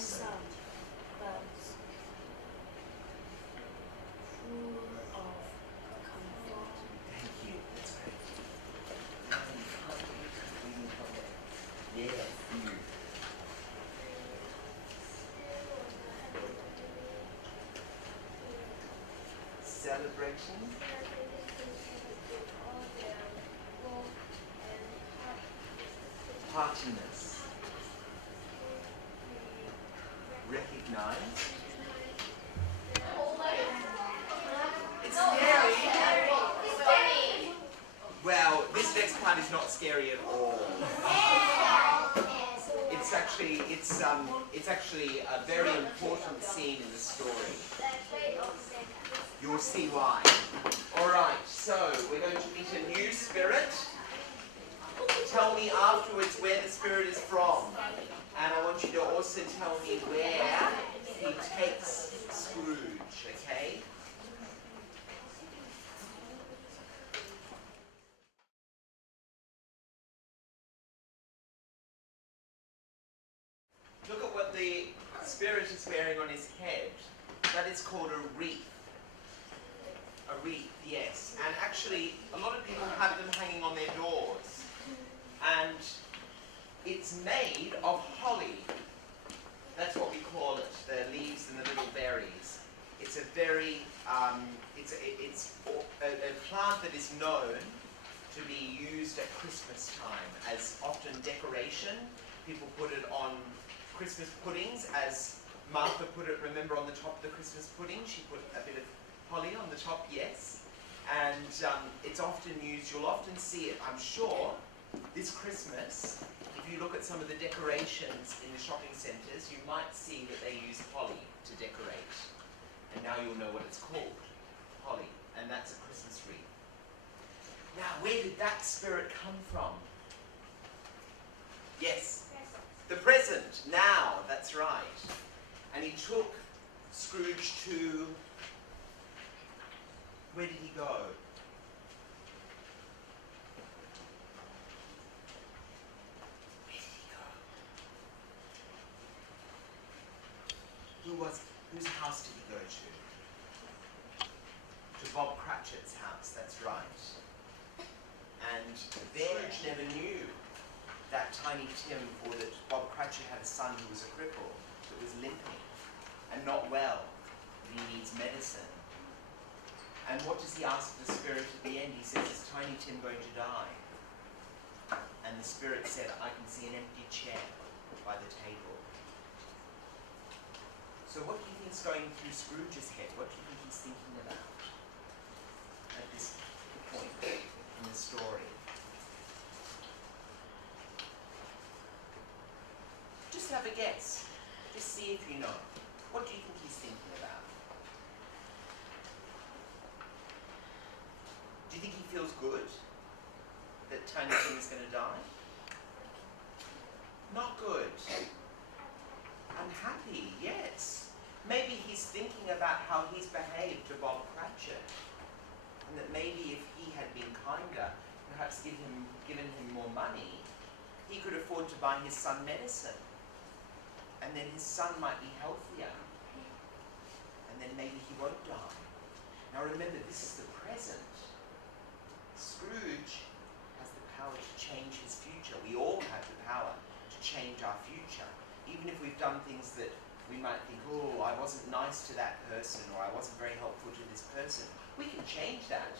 sound, but full of comfort. Thank you. That's great. Now you can't read reading from there. Yeah, you. Celebration. Heartiness. Recognize. It's scary. Well, this next part is not scary at all. It's actually a very important scene in the story. You'll see why. Alright, so we're going to meet a new spirit. Tell me afterwards where the spirit is from. And I want you to also tell me where he takes Scrooge, okay? Look at what the spirit is wearing on his head. That is called a wreath. A wreath, yes. And actually, a lot of people have them hanging on their doors. And it's made of holly. That's what we call it, the leaves and the little berries. It's a very, it's a plant that is known to be used at Christmas time as often decoration. People put it on Christmas puddings, as Martha put it, remember, on the top of the Christmas pudding, she put a bit of holly on the top, yes. And it's often used, you'll often see it, I'm sure, this Christmas. If you look at some of the decorations in the shopping centres, you might see that they use holly to decorate. And now you'll know what it's called, holly. And that's a Christmas wreath. Now, where did that spirit come from? Yes? The present. Now, that's right. And he took Scrooge to... Where did he go? Whose house did he go to? To Bob Cratchit's house, that's right. And Veg never knew that Tiny Tim, or that Bob Cratchit had a son who was a cripple, that was limping and not well, and he needs medicine. And what does he ask the spirit at the end? He says, is Tiny Tim going to die? And the spirit said, I can see an empty chair by the table. So what do you think is going through Scrooge's head? What do you think he's thinking about at this point in the story? Just have a guess. Just see if you know. What do you think he's thinking about? Do you think he feels good that Tiny Tim is going to die? Not good. Unhappy, yes. Maybe he's thinking about how he's behaved to Bob Cratchit, and that maybe if he had been kinder, perhaps given him more money, he could afford to buy his son medicine, and then his son might be healthier, and then maybe he won't die. Now remember, this is the present. Scrooge has the power to change his future. We all have the power to change our future. Even if we've done things that we might think, oh, I wasn't nice to that person, or I wasn't very helpful to this person, we can change that.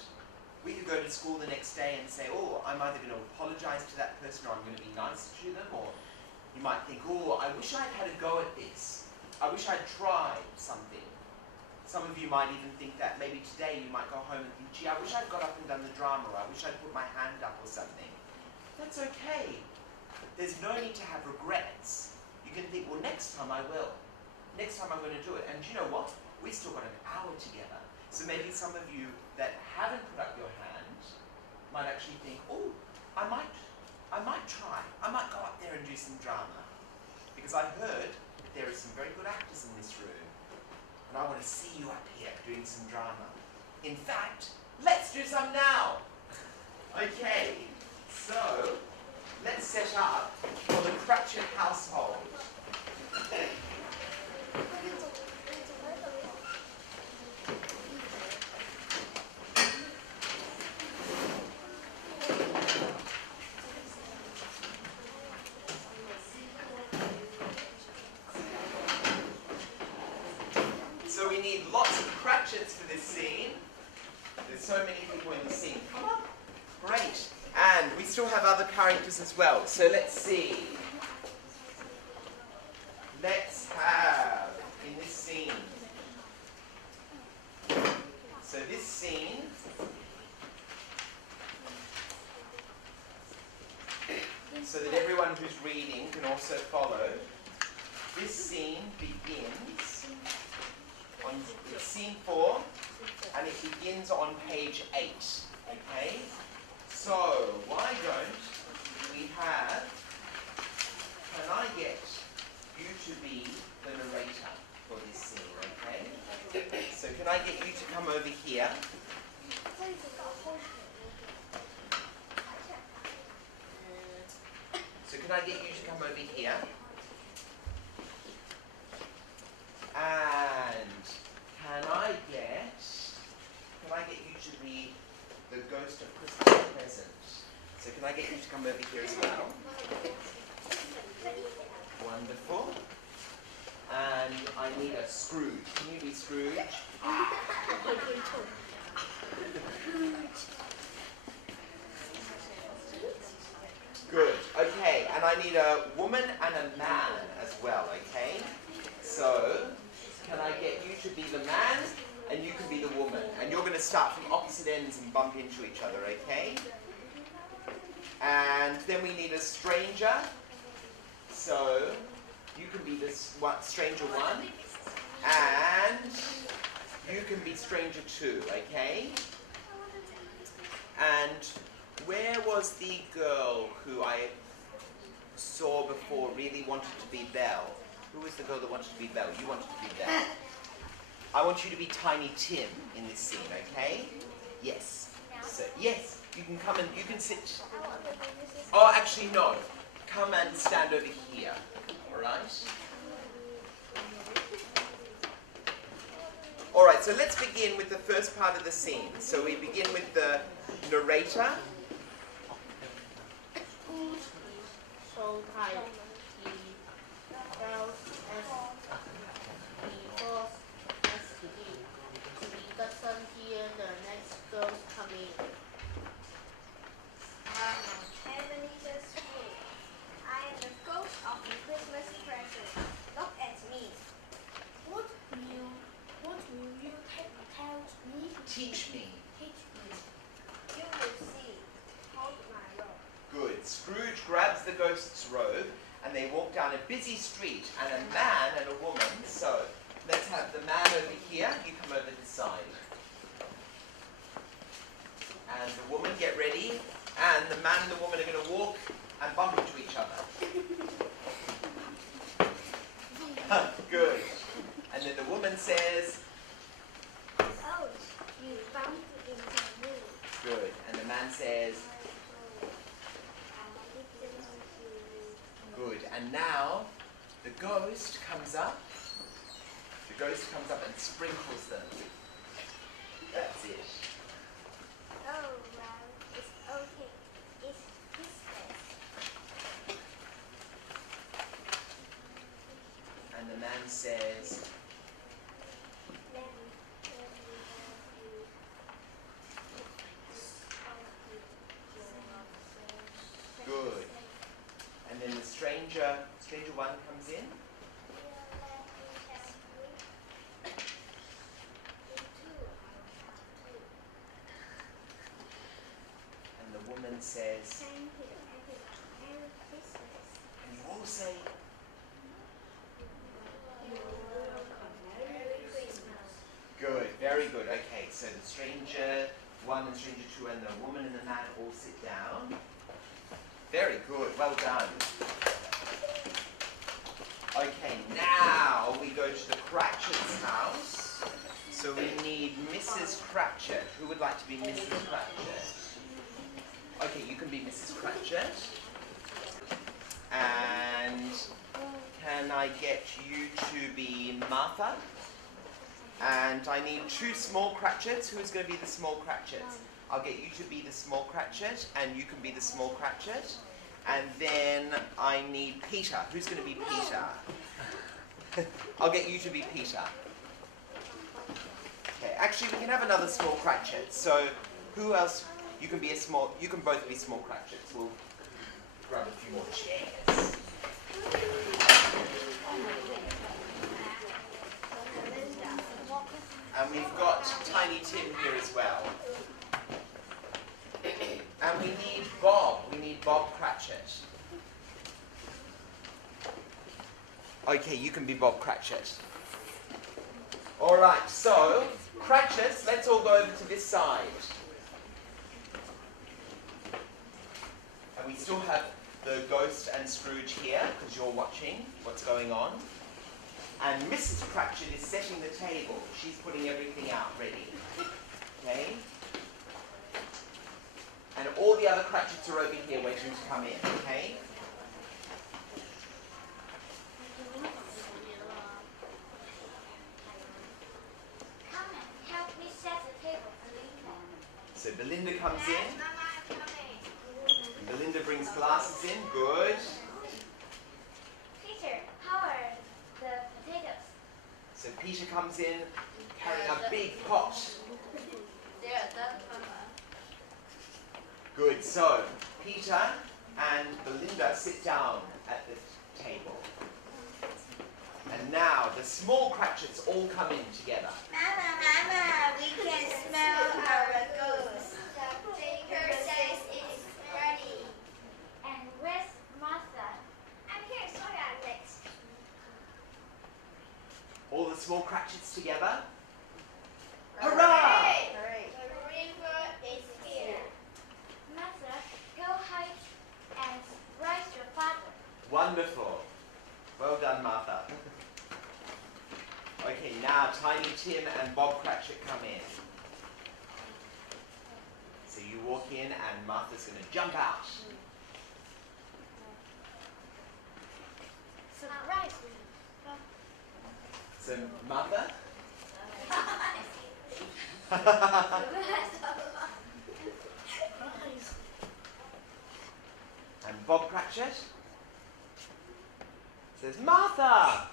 We could go to school the next day and say, oh, I'm either going to apologize to that person or I'm going to be nice to them, or you might think, oh, I wish I'd had a go at this. I wish I'd tried something. Some of you might even think that. Maybe today you might go home and think, gee, I wish I'd got up and done the drama, or I wish I'd put my hand up or something. That's okay. There's no need to have regrets. You can think, well, next time I will. Next time I'm going to do it. And you know what? We've still got an hour together. So maybe some of you that haven't put up your hand might actually think, oh, I might try. I might go up there and do some drama. Because I've heard that there are some very good actors in this room. And I want to see you up here doing some drama. In fact, let's do some now. Okay, so let's set up for the Cratchit household. so many people in the scene. Come on. Great. And we still have other characters as well. So let's see. Let's have in this scene. So this scene so that everyone who's reading can also follow. This scene begins on scene 4 and it begins on page 8. Okay? So why don't we have, can I get you to be the narrator for this scene, okay? So can I get you to come over here? So can I get you to come over here? And can I get you to read The Ghost of Christmas Present? So can I get you to come over here as well? Wonderful. And I need a Scrooge. Can you be Scrooge? Good. Okay, and I need a woman and a man as well, okay? So, can I get you to be the man and you can be the woman? And you're going to start from opposite ends and bump into each other, okay? And then we need a stranger. So, you can be this stranger 1 and you can be stranger 2, okay? And where was the girl who I saw before really wanted to be Belle? Who was the girl that wanted to be Belle? You wanted to be Belle. I want you to be Tiny Tim in this scene, okay? Yes. So, yes, you can come and you can sit. Oh, actually, no. Come and stand over here, all right? All right, so let's begin with the first part of the scene. So we begin with the narrator. Scrooge is so tired. He felt as he was as he doesn't hear the next ghost coming. Ebenezer Scrooge. I am the ghost of the Christmas present. Look at me. What will you tell me? Teach me. Teach me. You will see. Hold my robe. Good. Scrooge grabs the ghost's robe and they walk down a busy street and a man and a woman. So let's have the man over here. You come over this side. And the woman, get ready. And the man and the woman are going to walk and bump into each other. Good. And then the woman says, Oh, you bumped into me. good. And the man says, good. And now the ghost comes up. The ghost comes up and sprinkles them. That's it. Oh, well, it's okay. It's Christmas. And the man says, good. And then the stranger 1 comes in. And the woman says, Thank you. Merry Christmas. and you all say, Merry Christmas. good, very good. Okay, so the stranger 1 and stranger 2 and the woman and the man all sit down. Very good, well done. Okay, now we go to the Cratchit's house. So we need Mrs. Cratchit. Who would like to be Mrs. Cratchit? Okay, you can be Mrs. Cratchit. And can I get you to be Martha? And I need 2 small Cratchits. Who's going to be the small Cratchits? I'll get you to be the small Cratchit, and you can be the small Cratchit. And then I need Peter. Who's going to be Peter? I'll get you to be Peter. Okay, actually we can have another small Cratchit. So who else? You can both be small Cratchits. We'll grab a few more chairs. And we've got Tiny Tim here as well. And we need Bob. We need Bob Cratchit. Okay, you can be Bob Cratchit. Alright, so, Cratchits, let's all go over to this side. And we still have the Ghost and Scrooge here, because you're watching what's going on. And Mrs. Cratchit is setting the table. She's putting everything out ready. Okay? And all the other Cratchits are over here waiting to come in, okay? Come and help me set the table, Belinda. So Belinda comes Yes, in. Mama, I'm coming. Belinda brings glasses in. Good. Teacher, how are the potatoes? So Peter comes in carrying a big pot. They are done, Mama. Good. So Peter and Belinda sit down at the table. And now the small Cratchits all come in together. Mama, we can smell our ghost. The baker says it's ready. And where's Martha? I'm here, sorry I'm late. All the small Cratchits together. Hurrah! The river is here. Martha, go hide and rise your father. Wonderful. Well done, Martha. Okay, now Tiny Tim and Bob Cratchit come in. So you walk in and Martha's going to jump out. Surprise. So Martha? And Bob Cratchit says, Martha!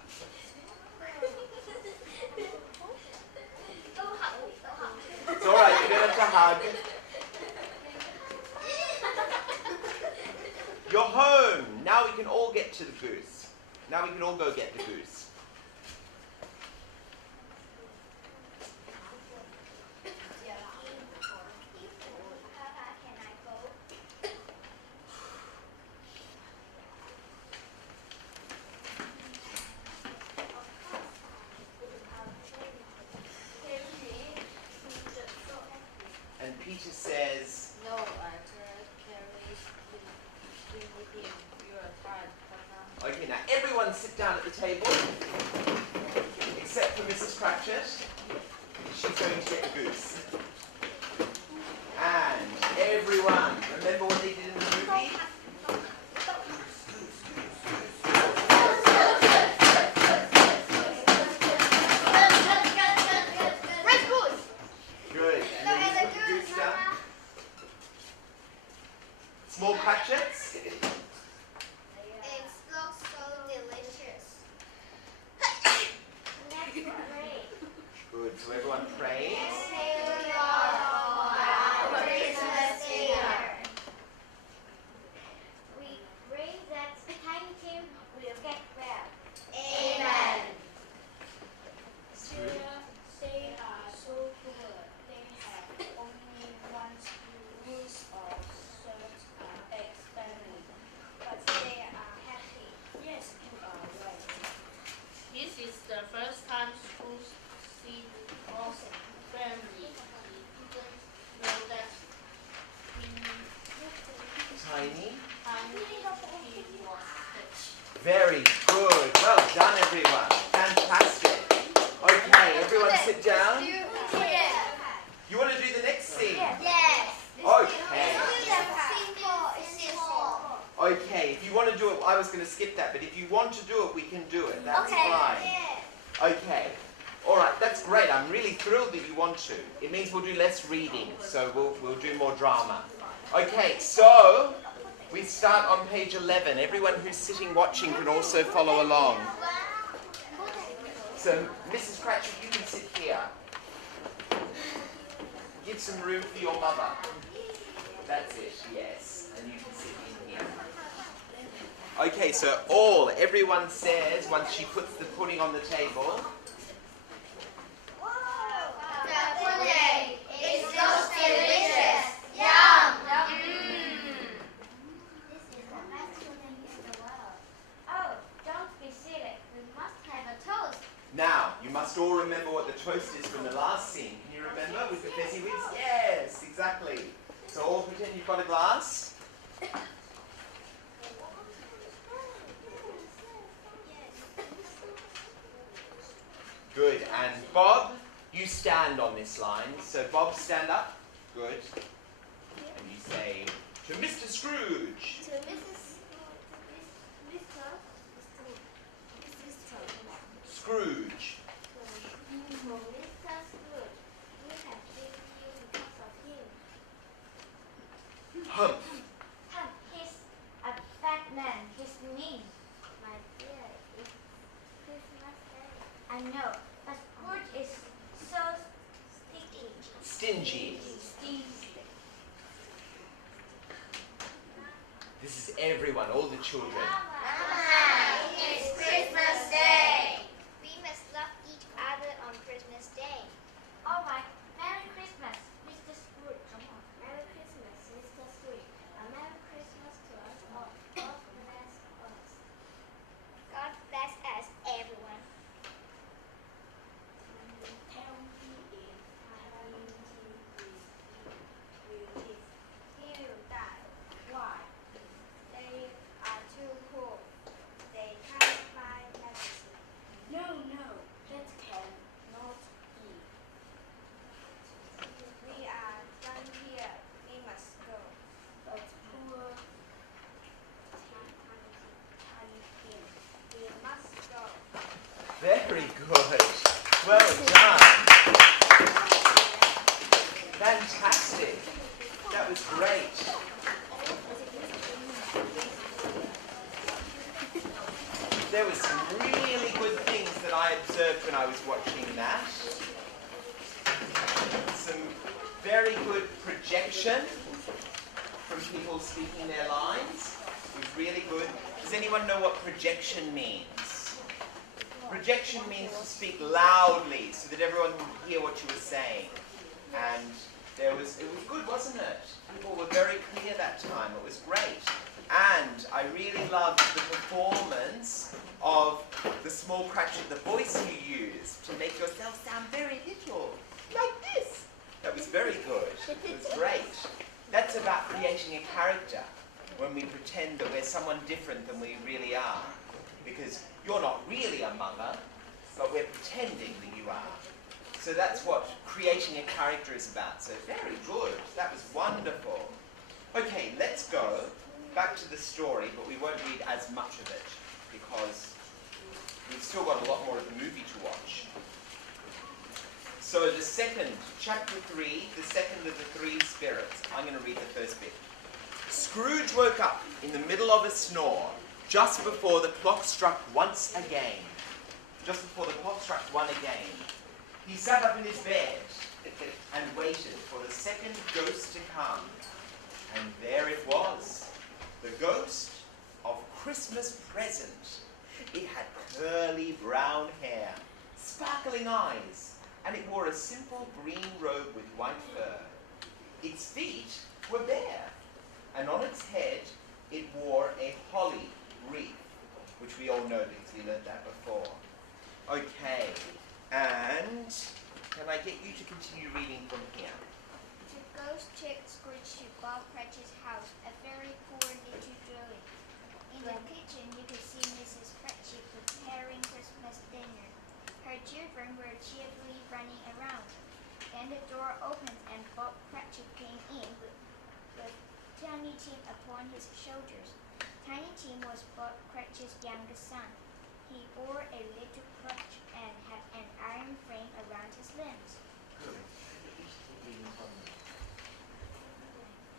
It's all right, you don't have to hug. You're home. Now we can all get to the goose. Now we can all go get the goose. Papa, can I go? And Peter says, No, I heard Carrie's been with him. You are tired, Papa. okay, now everyone sit down at the table, except for Mrs. Cratchit. She's going to get the goose. And everyone, remember what they did in the movie? Good. And then you put the goose down. Small Cratchits. It looks so delicious. Let's pray. Good. So everyone prays. We pray that Tiny Tim will get well. Amen. They are so poor. They have only one rules of such family. But they are happy. Yes, you are right. This is the first time school see awesome family. He didn't know that Tiny. he was rich. Very good. Well done, everyone. Fantastic. Okay, everyone sit down. You want to do the next scene? Yes. Okay. Simple. Okay, if you want to do it, I was going to skip that, but if you want to do it, we can do it. That's Okay. fine. Okay. All right, that's great. I'm really thrilled that you want to. It means we'll do less reading, so we'll do more drama. Okay, so we start on page 11. Everyone who's sitting watching can also follow along. So, Mrs. Cratchit, you can sit here. Give some room for your mother. That's it, yes. And you can sit in here. Okay, so everyone says, once she puts the pudding on the table, The pudding is so delicious. Yum. This is the best pudding in the world. Oh, don't be silly. We must have a toast. now, you must all remember what the toast is from the last scene. Can you remember with the fizzy whiz? Yes, exactly. So all pretend you've got a glass. Good. And Bob, you stand on this line. So Bob, stand up. Good. And you say, to Mr. Scrooge. To Mr. Scrooge. Mr. Scrooge, we have given you because of him. Humph. He's a bad man. He's mean. My dear, it's Christmas Day. I know, but Scrooge is so Stingy. stingy. This is everyone, all the children. Mama, it's Christmas Day. We must love each other on Christmas Day. All right. Merry Christmas, Mr. Scrooge. Come on. Merry Christmas, Mr. Scrooge. A Merry Christmas to us all. God bless us. God bless us, everyone. Tell me if he will die. Why? They are too poor. They can't buy medicine. No, that cannot be. We are done here. We must go. But poor tiny thing. We must go. Very good. Well done. Fantastic. That was great. There were some really good things that I observed when I was watching that. Some very good projection from people speaking their lines. It was really good. Does anyone know what projection means? Projection means to speak loudly so that everyone can hear what you were saying. And it was good, wasn't it? People were very clear that time. It was great. And I really loved the performance of the small Cratchit, the voice you used to make yourself sound very little, like this. That was very good. It was great. That's about creating a character when we pretend that we're someone different than we really are. Because you're not really a mother, but we're pretending that you are. So that's what creating a character is about. So very good. That was wonderful. Okay, let's go back to the story, but we won't read as much of it because we've still got a lot more of the movie to watch. So the second, chapter 3, the second of the three spirits. I'm going to read the first bit. Scrooge woke up in the middle of a snore just before the clock struck once again. Just before the clock struck one again. He sat up in his bed and waited for the second ghost to come. And there it was, the ghost of Christmas Present. It had curly brown hair, sparkling eyes, and it wore a simple green robe with white fur. Its feet were bare, and on its head it wore a holly wreath, which we all know because we learned that before. Okay, and can I get you to continue reading from here? The ghost took Scrooge to Bob Cratchit's house, a very poor little dwelling. In the kitchen, you could see Mrs. Cratchit preparing Christmas dinner. Her children were cheerfully running around. Then the door opened and Bob Cratchit came in with Tiny Tim upon his shoulders. Tiny Tim was Bob Cratchit's youngest son. He bore a little crutch and had an iron frame around his limbs. Good.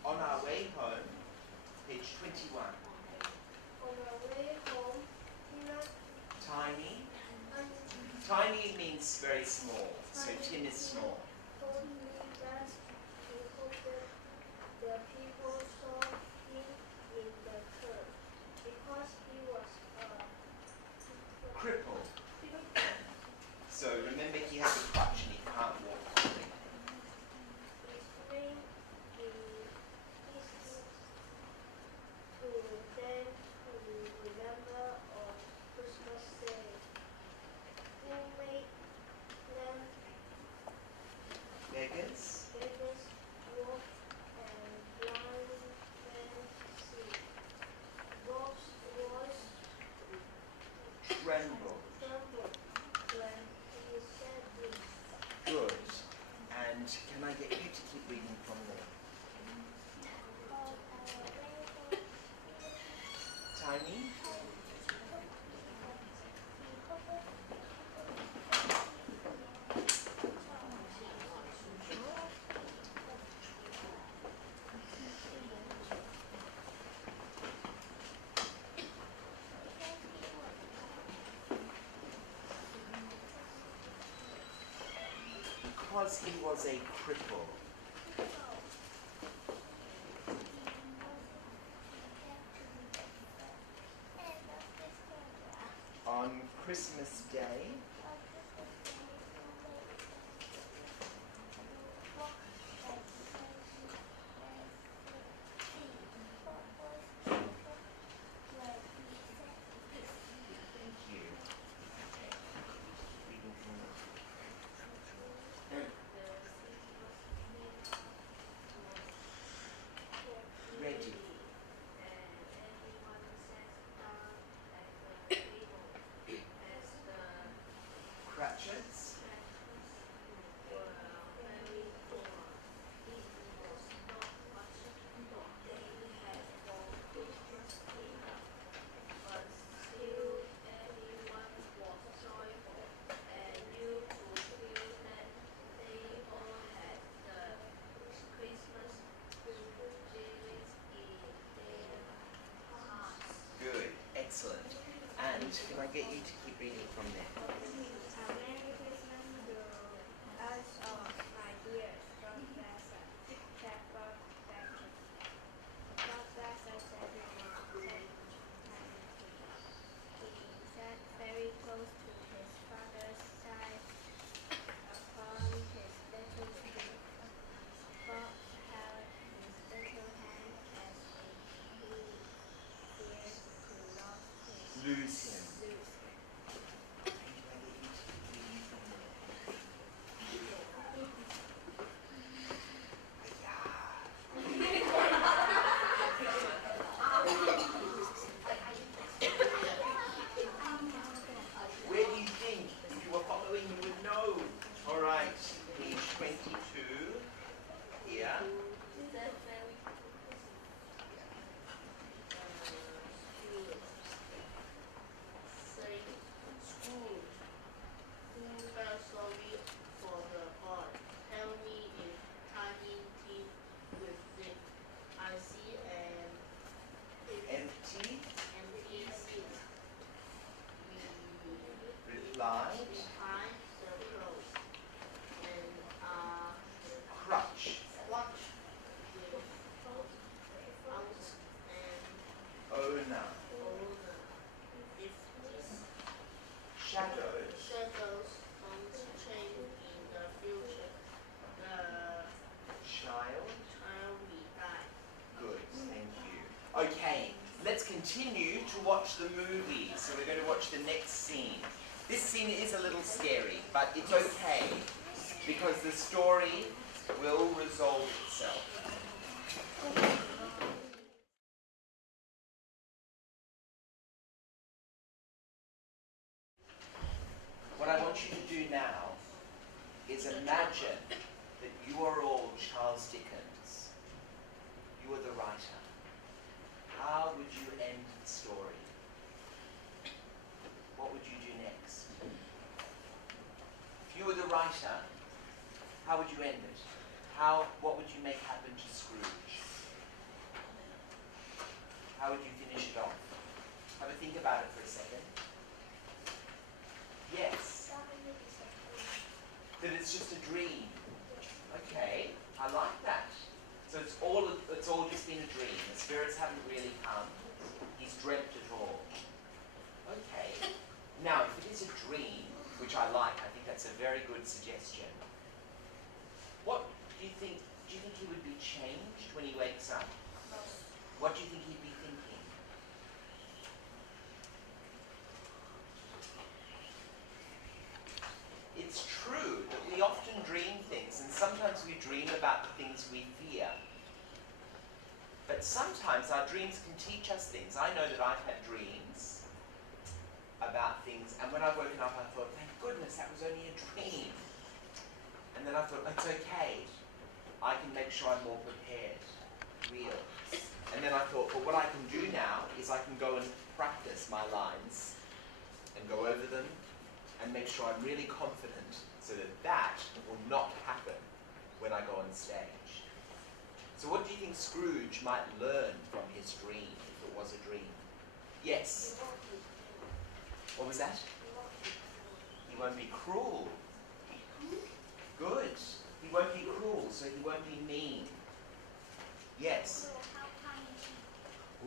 On our way home, page 21. On our way home, Tiny. Tiny means very small, so Tim is small. told me that Cripple. So remember, he has a crutch and he can't walk properly. Listening to them who remember on Christmas Day. Who made them Beggars. walk and blind men see. Bob's voice Tremble. trembled when he said this. Good. And can I get you to keep reading from there? Tiny. Because he was a cripple. On Christmas Day, thank you. Okay. Reading from ready. Crutches. Good. Excellent. And can I get you to keep reading from there? A Merry Christmas to us all, my dear God bless us. Shepherd Beckett. God bless us everyone, said Tiny. He sat very close to his father's side upon his little stool. Bob held his little hand as he feared to Lose him. lose him. And can I get you to keep reading from there? Where do you think? If you were following, you would know. All right, page 22. Here. School. Who felt sorry for the boy? Tell me if Tiny teeth with it. I see an Empty. empty seat. Replied. Behind the clothes. And Crutch. watch with out and Owner. owner. If these Shadows. shadows don't change in the future, the Child. child will die. Good, thank you. Okay, let's continue to watch the movie. So we're going to watch the next scene. This scene is a little scary, but it's okay because the story will resolve itself. What I want you to do now is imagine that you are all Charles Dickens. You are the writer. How would you end the story? What would you do next? If you were the writer, how would you end it? What would you make happen to Scrooge? How would you finish it off? Have a think about it for a second. Yes. That it's just a dream. Okay, I like that. So it's all just been a dream. The spirits haven't really come. He's dreamt it all. Okay. Now, if very good suggestion. What do you think? Do you think he would be changed when he wakes up? What do you think he'd be thinking? It's true that we often dream things, and sometimes we dream about the things we fear. But sometimes our dreams can teach us things. I know that I've had dreams about things, and when I've woken up, I thought, thank goodness, that was only a dream. And then I thought, it's okay. I can make sure I'm more prepared, real. And then I thought, well, what I can do now is I can go and practice my lines and go over them and make sure I'm really confident so that that will not happen when I go on stage. So what do you think Scrooge might learn from his dream, if it was a dream? Yes? What was that? He won't be cruel. Good. He won't be cruel, so he won't be mean. Yes?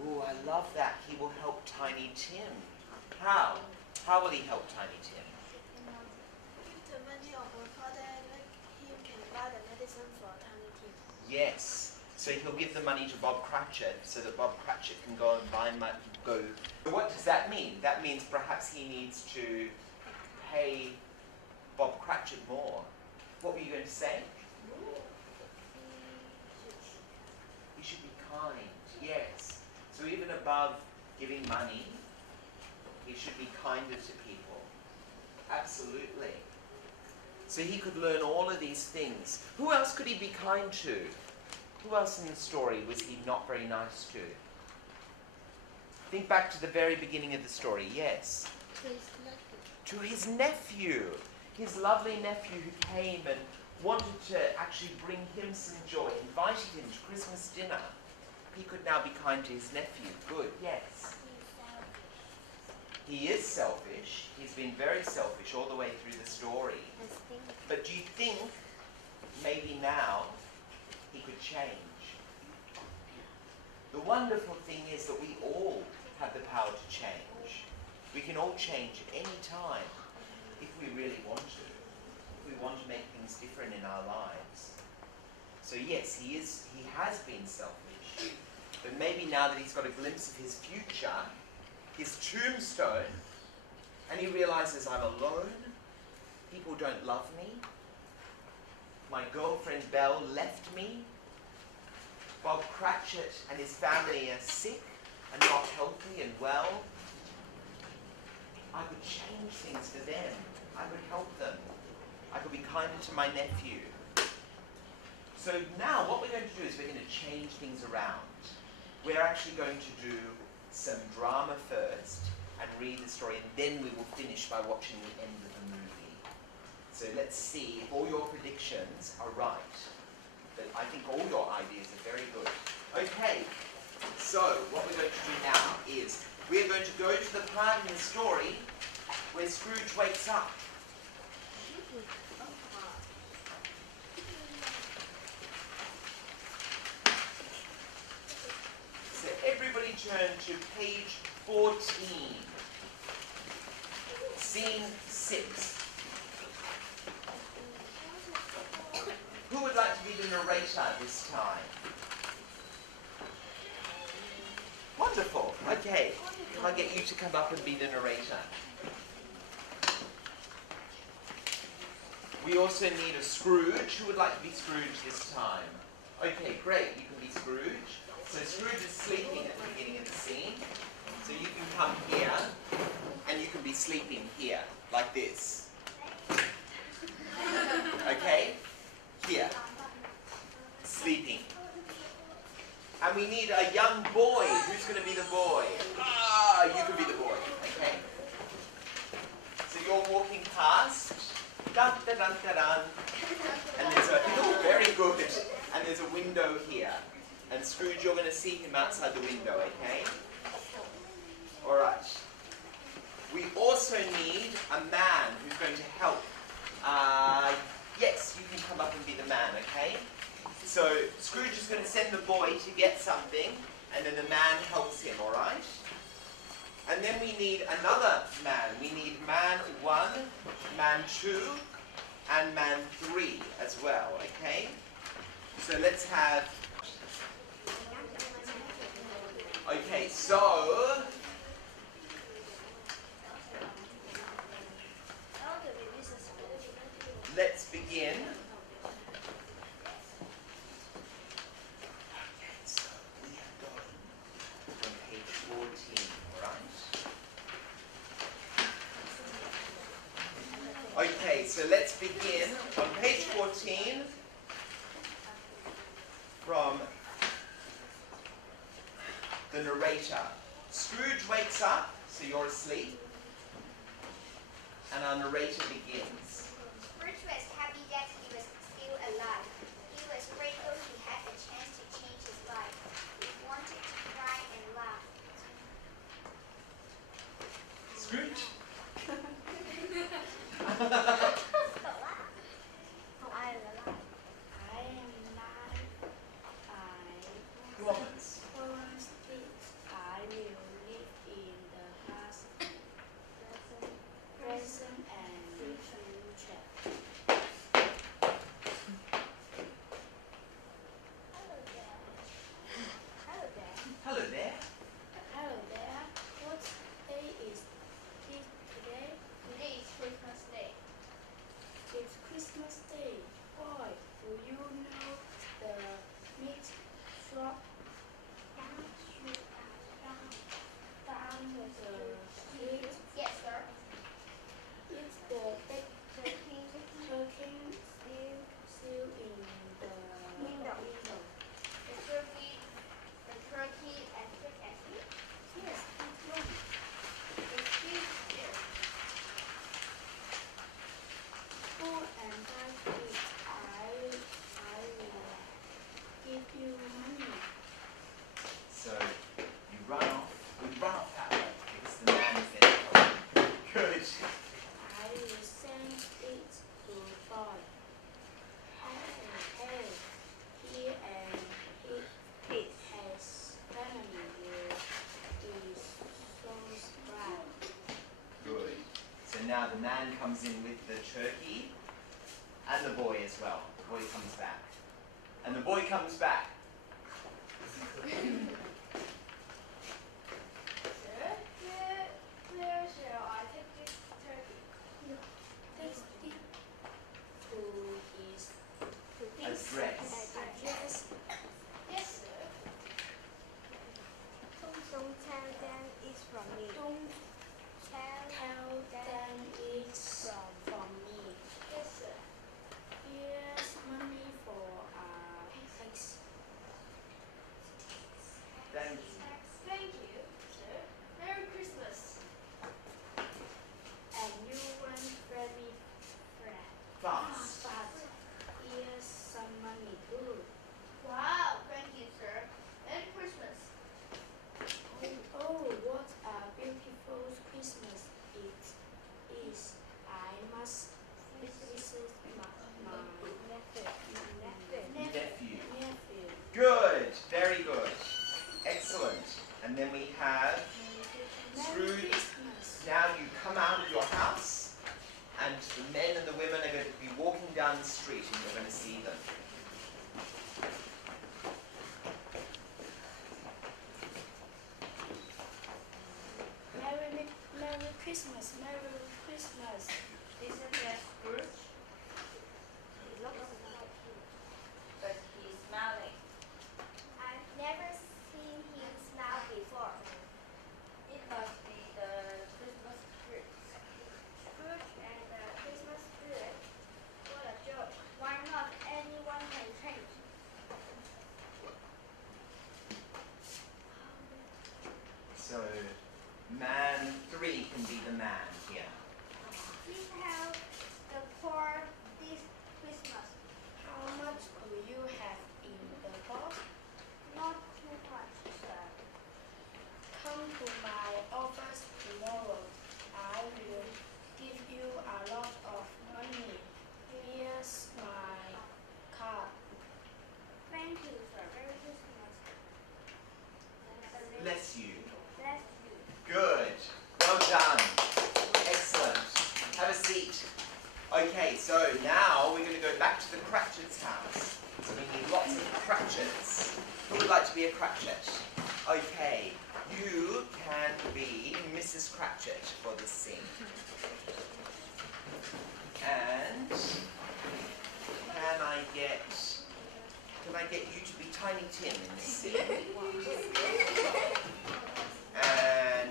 Oh, I love that. He will help Tiny Tim. How? How will he help Tiny Tim? Give the money of her father and let him can buy the medicine for Tiny Tim. Yes. So he'll give the money to Bob Cratchit so that Bob Cratchit can go and buy go. So what does that mean? That means perhaps he needs to pay Bob Cratchit more. What were you going to say? He should be kind. Yes. So even above giving money, he should be kinder to people. Absolutely. So he could learn all of these things. Who else could he be kind to? Who else in the story was he not very nice to? Think back to the very beginning of the story. Yes. To his nephew. His lovely nephew who came and wanted to actually bring him some joy, invited him to Christmas dinner. He could now be kind to his nephew. Good, yes. He is selfish. He's been very selfish all the way through the story. But do you think maybe now he could change? The wonderful thing is that we all have the power to change. We can all change at any time if we really want to. If we want to make things different in our lives. So yes, he has been selfish. But maybe now that he's got a glimpse of his future, his tombstone, and he realizes I'm alone, people don't love me, my girlfriend Belle left me, Bob Cratchit and his family are sick and not healthy and well. I could change things for them. I could help them. I could be kinder to my nephew. So now what we're going to do is we're going to change things around. We're actually going to do some drama first and read the story, and then we will finish by watching the end of the movie. So let's see if all your predictions are right. But I think all your ideas are very good. Okay, so what we're going to do now is we're going to go to the part in the story where Scrooge wakes up. So everybody turn to page 14. Scene 6. Who would like to be the narrator this time? Wonderful. Okay. Can I get you to come up and be the narrator? We also need a Scrooge. Who would like to be Scrooge this time? Okay, great. You can be Scrooge. So Scrooge is sleeping at the beginning of the scene. So you can come here, and you can be sleeping here, like this. Okay? Here. Sleeping. And we need a young boy. Who's going to be the boy? Ah, you can be the boy. Okay? So you're walking past. Dun, dun, dun, dun, dun. And there's a, oh, very good. And there's a window here. And Scrooge, you're going to see him outside the window, okay? All right. We also need a man who's going to help. Yes, you can come up and be the man, okay? So Scrooge is going to send the boy to get something, and then the man helps him, all right? And then we need another man. We need man 1, man 2, and man 3 as well, okay? So let's have, okay, so let's begin. Okay, so we are going from page 14, all right? Okay, so let's begin on page 14 from the narrator. Scrooge wakes up, so you're asleep, and our narrator begins. Scrooge was happy that he was still alive. He was grateful he had a chance to change his life. He wanted to cry and laugh. Scrooge? Comments? I will live in the past, present and future. Hello there. Hello there. Hello there. Hello there. What day is it today? Today is Christmas Day. It's Christmas Day. Boy, do you know the meat shop down the street? Yes, sir. It's the big turkey still in the window. The turkey as big as you. Yes, it's one. The street here. Go and buy it. I will give you money. So you run off that way because the man is there. Good. I will send it to boy. Hey, he and his family will be so proud. Good. So now the man comes in with the turkey and the boy as well. The boy comes back. And the boy comes back. Sir, where shall I take this turkey? Take it to his Address. address. Yes, sir. Don't tell them it's from me. Don't tell them it's from me. Yes, sir. Here's money for eggs. Then Thank you, sir. Merry Christmas. And you run very fast. fast. Here's some money too. Wow, thank you, sir. Merry Christmas. Oh, what a beautiful Christmas it is. I must visit my Nephew. nephew. Good. Very good. Excellent. And then we have Merry Scrooge. Christmas. Now you come out of your house and the men and the women are going to be walking down the street and you're going to see them. Merry Christmas. Merry Christmas. Isn't that Scrooge? He looks like you, but he's smiling. I've never seen him smile before. It must be the Christmas spirit. Scrooge and the Christmas spirit. What a joke. Why not anyone can change? So man 3 can be the man here. Please help the poor this Christmas. How much do you have in the box? Not too much, sir. Come to my office tomorrow. I will give you a lot of money. Here's my card. Thank you, sir. Merry Christmas. Bless you. Bless you. Good. Well done. Excellent. Have a seat. Okay, so now we're going to go back to the Cratchit's house. So we need lots of Cratchits. Who would like to be a Cratchit? Okay, you can be Mrs. Cratchit for this scene. And can I get you to be Tiny Tim in this scene? And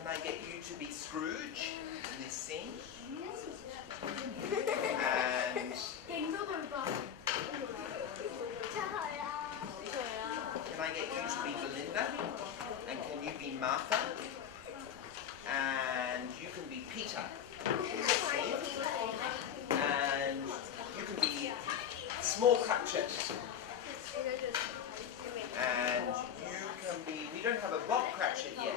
can I get you to be Scrooge in this scene? And can I get you to be Belinda? And can you be Martha? And you can be Peter in this scene. And you can be Small Cratchit. And you can be, we don't have a Bob Cratchit yet.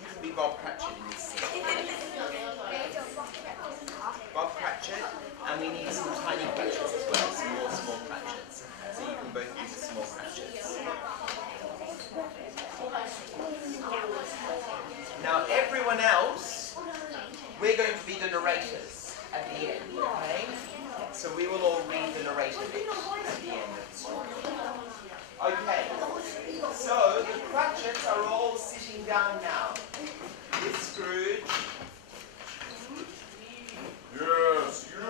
You can be Bob Cratchit in this scene. Bob Cratchit, and we need some tiny Cratchits as well, some more small Cratchits. So you can both be the small Cratchits. Now everyone else, we're going to be the narrators at the end, okay? So we will all read the narrator bit at the end of the story. Okay, so the Cratchits are all sitting down now. With Scrooge. Yes, you.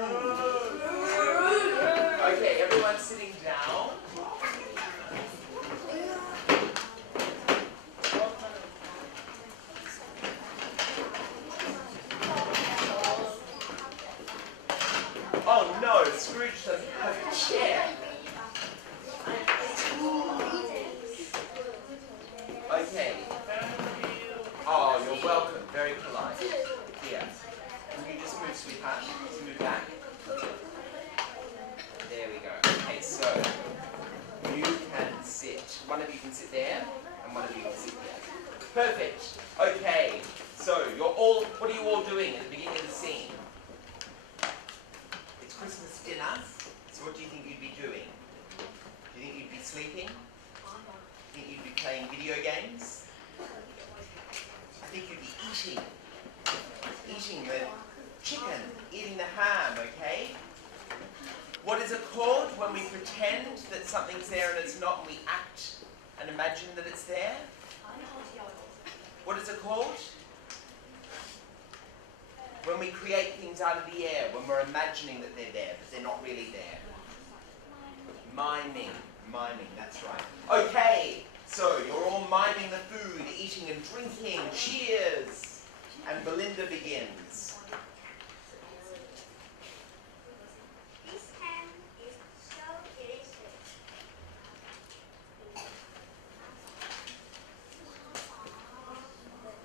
Okay, everyone's sitting down. Oh no, Scrooge doesn't have a chair. Okay. Oh, you're welcome. Very polite. Here. Can you just move, sweetheart? Just move back. There we go. Okay, so you can sit. One of you can sit there, and one of you can sit there. Perfect. Okay. So you're all. What are you all doing at the beginning of the scene? It's Christmas dinner. So what do you think you'd be doing? Do you think you'd be sleeping? Do you think you'd be playing video games? I think you'd be eating the chicken, eating the ham, okay? What is it called when we pretend that something's there and it's not, and we act and imagine that it's there? What is it called? When we create things out of the air, when we're imagining that they're there, but they're not really there. Miming, that's right. Okay, so you're all miming the food, eating and drinking. Cheers! And Belinda begins. This ham is so delicious.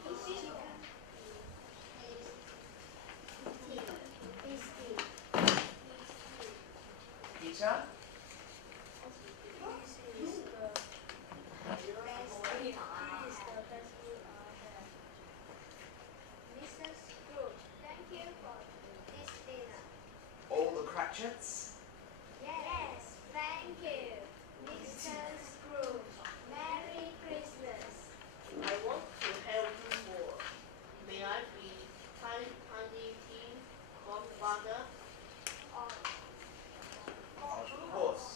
This chicken is Peter? Mrs. Scrooge, thank you for this dinner. All the Cratchits? Yes, thank you, Mr. Scrooge. Merry Christmas. I want to help you more. May I be Tiny Tim, Godfather? Of course.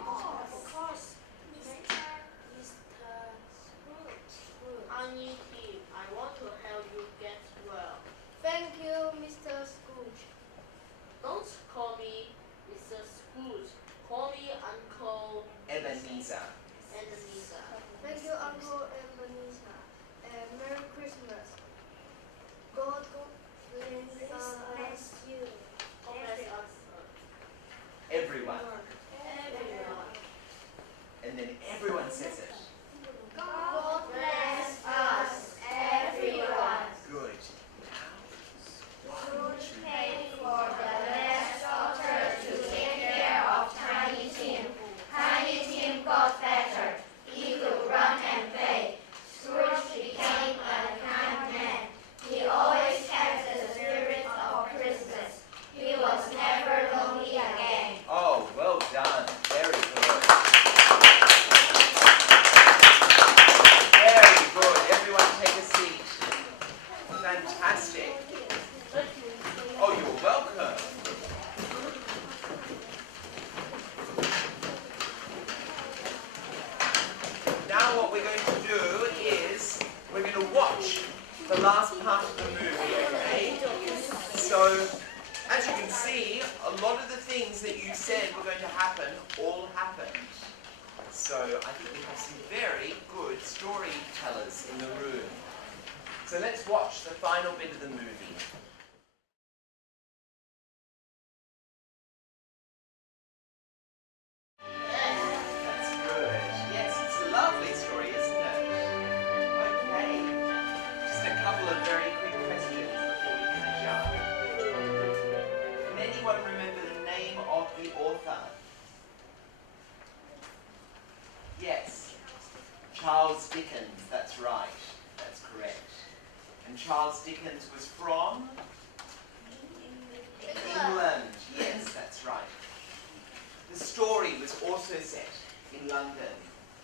Of course, Mr. Scrooge. Tiny Tim, I want to help you get well. Thank you, Mr. Scrooge. Don't call me Mr. Scrooge. Call me Uncle Ebenezer. Ebenezer. Thank you, Uncle Ebenezer. And Merry Christmas. God bless you. God bless us. Everyone. Everyone. And then everyone says it. God bless us, everyone. Good. Scrooge paid for the last daughter to take care of Tiny Tim. Tiny Tim got better. He could run and play. Scrooge became a kind man. He always had the spirit of Christmas. He was never lonely again. Oh, well done. Very good. now what we're going to do is we're going to watch the last part of the movie, okay? So, as you can see, a lot of the things that you said were going to happen all happened. So I think we have some very good storytellers in the room. So let's watch the final bit of the movie. That's good. Yes, it's a lovely story, isn't it? Okay. Just a couple of very quick questions before we finish up. Can anyone remember the name of the author? Yes. Charles Dickens, that's right. That's correct. And Charles Dickens was from? England. Yes, that's right. The story was also set in London.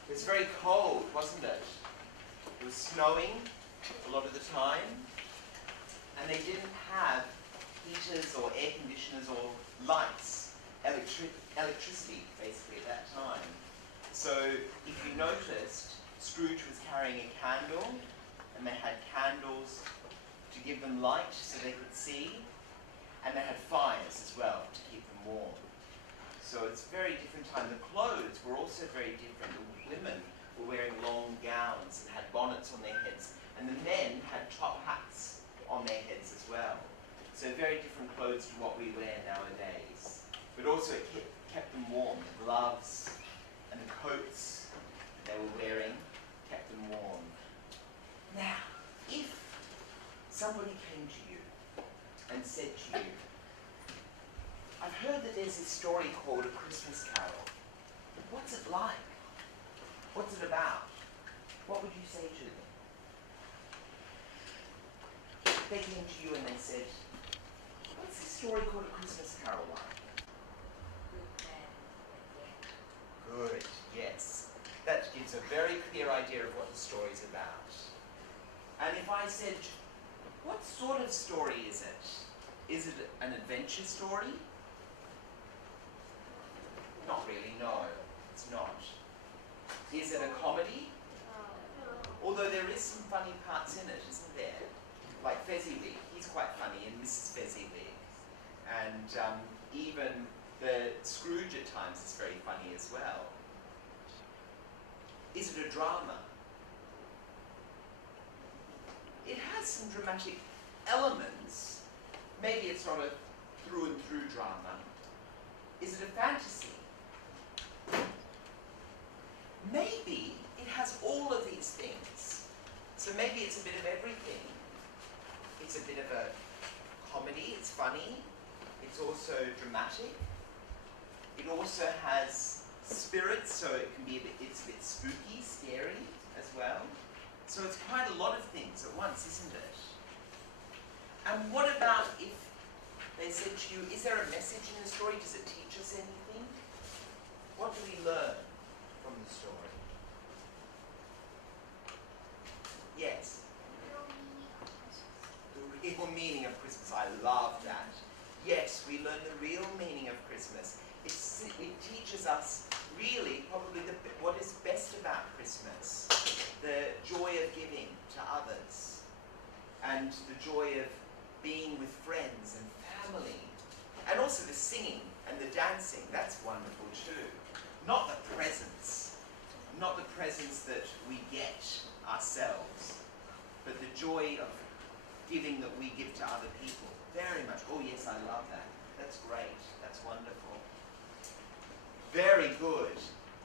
It was very cold, wasn't it? It was snowing a lot of the time, and they didn't have heaters or air conditioners or lights, electricity basically at that time. So if you noticed, Scrooge was carrying a candle, and they had candles to give them light so they could see, and they had fires as well to keep them warm. So it's a very different time. The clothes were also very different. The women were wearing long gowns and had bonnets on their heads, and the men had top hats on their heads as well. So very different clothes to what we wear nowadays. But also it kept them warm. The gloves and the coats they were wearing kept them warm. Now, if somebody came to you and said to you, I've heard that there's this story called A Christmas Carol. What's it like? What's it about? What would you say to them? If they came to you and they said, what's this story called A Christmas Carol like? Good, yes. That gives a very clear idea of what the story's about. And if I said, what sort of story is it? Is it an adventure story? Not really, no, it's not. Is it a comedy? Although there is some funny parts in it, isn't there? Like Fezziwig, he's quite funny, and Mrs. Fezziwig. And even the Scrooge at times is very funny as well. Is it a drama? It has some dramatic elements. Maybe it's not a through and through drama. Is it a fantasy? Maybe it has all of these things. So maybe it's a bit of everything. It's a bit of a comedy, it's funny. It's also dramatic. It also has spirits, so it can be it's a bit spooky, scary as well. So it's quite a lot of things at once, isn't it? And what about if they said to you, is there a message in the story? Does it teach us anything? What do we learn from the story? Yes? The real meaning of Christmas. I love that. Yes, we learn the real meaning of Christmas. It teaches us really probably what is best about Christmas. The joy of giving to others. And the joy of being with friends and family. And also the singing and the dancing. That's wonderful too. Not the presents. Not the presents that we get ourselves. But the joy of giving that we give to other people. Very much. Oh yes, I love that. That's great. That's wonderful. Very good.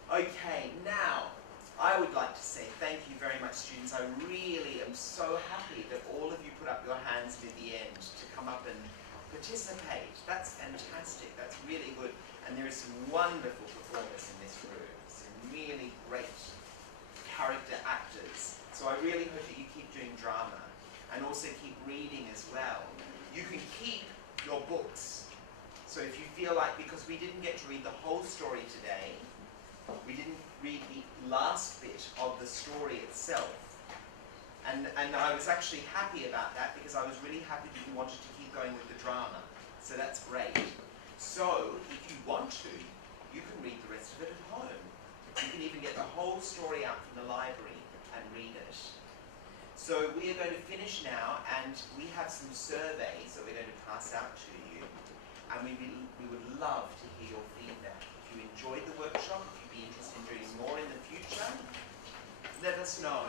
Okay, now, I would like to say thank you very much, students. I really am so happy that all of you put up your hands near the end to come up and participate. That's fantastic. That's really good. And there are some wonderful performers in this room. Some really great character actors. So I really hope that you keep doing drama and also keep reading as well. You can keep your books. So if you feel like, because we didn't get to read the whole story today, we didn't read the last bit of the story itself. And I was actually happy about that because I was really happy that you wanted to keep going with the drama. So that's great. So if you want to, you can read the rest of it at home. You can even get the whole story out from the library and read it. So we are going to finish now, and we have some surveys that we're going to pass out to you, and we would love to hear your feedback. If you enjoyed the workshop, if you'd be interested in doing more in the future, let us know.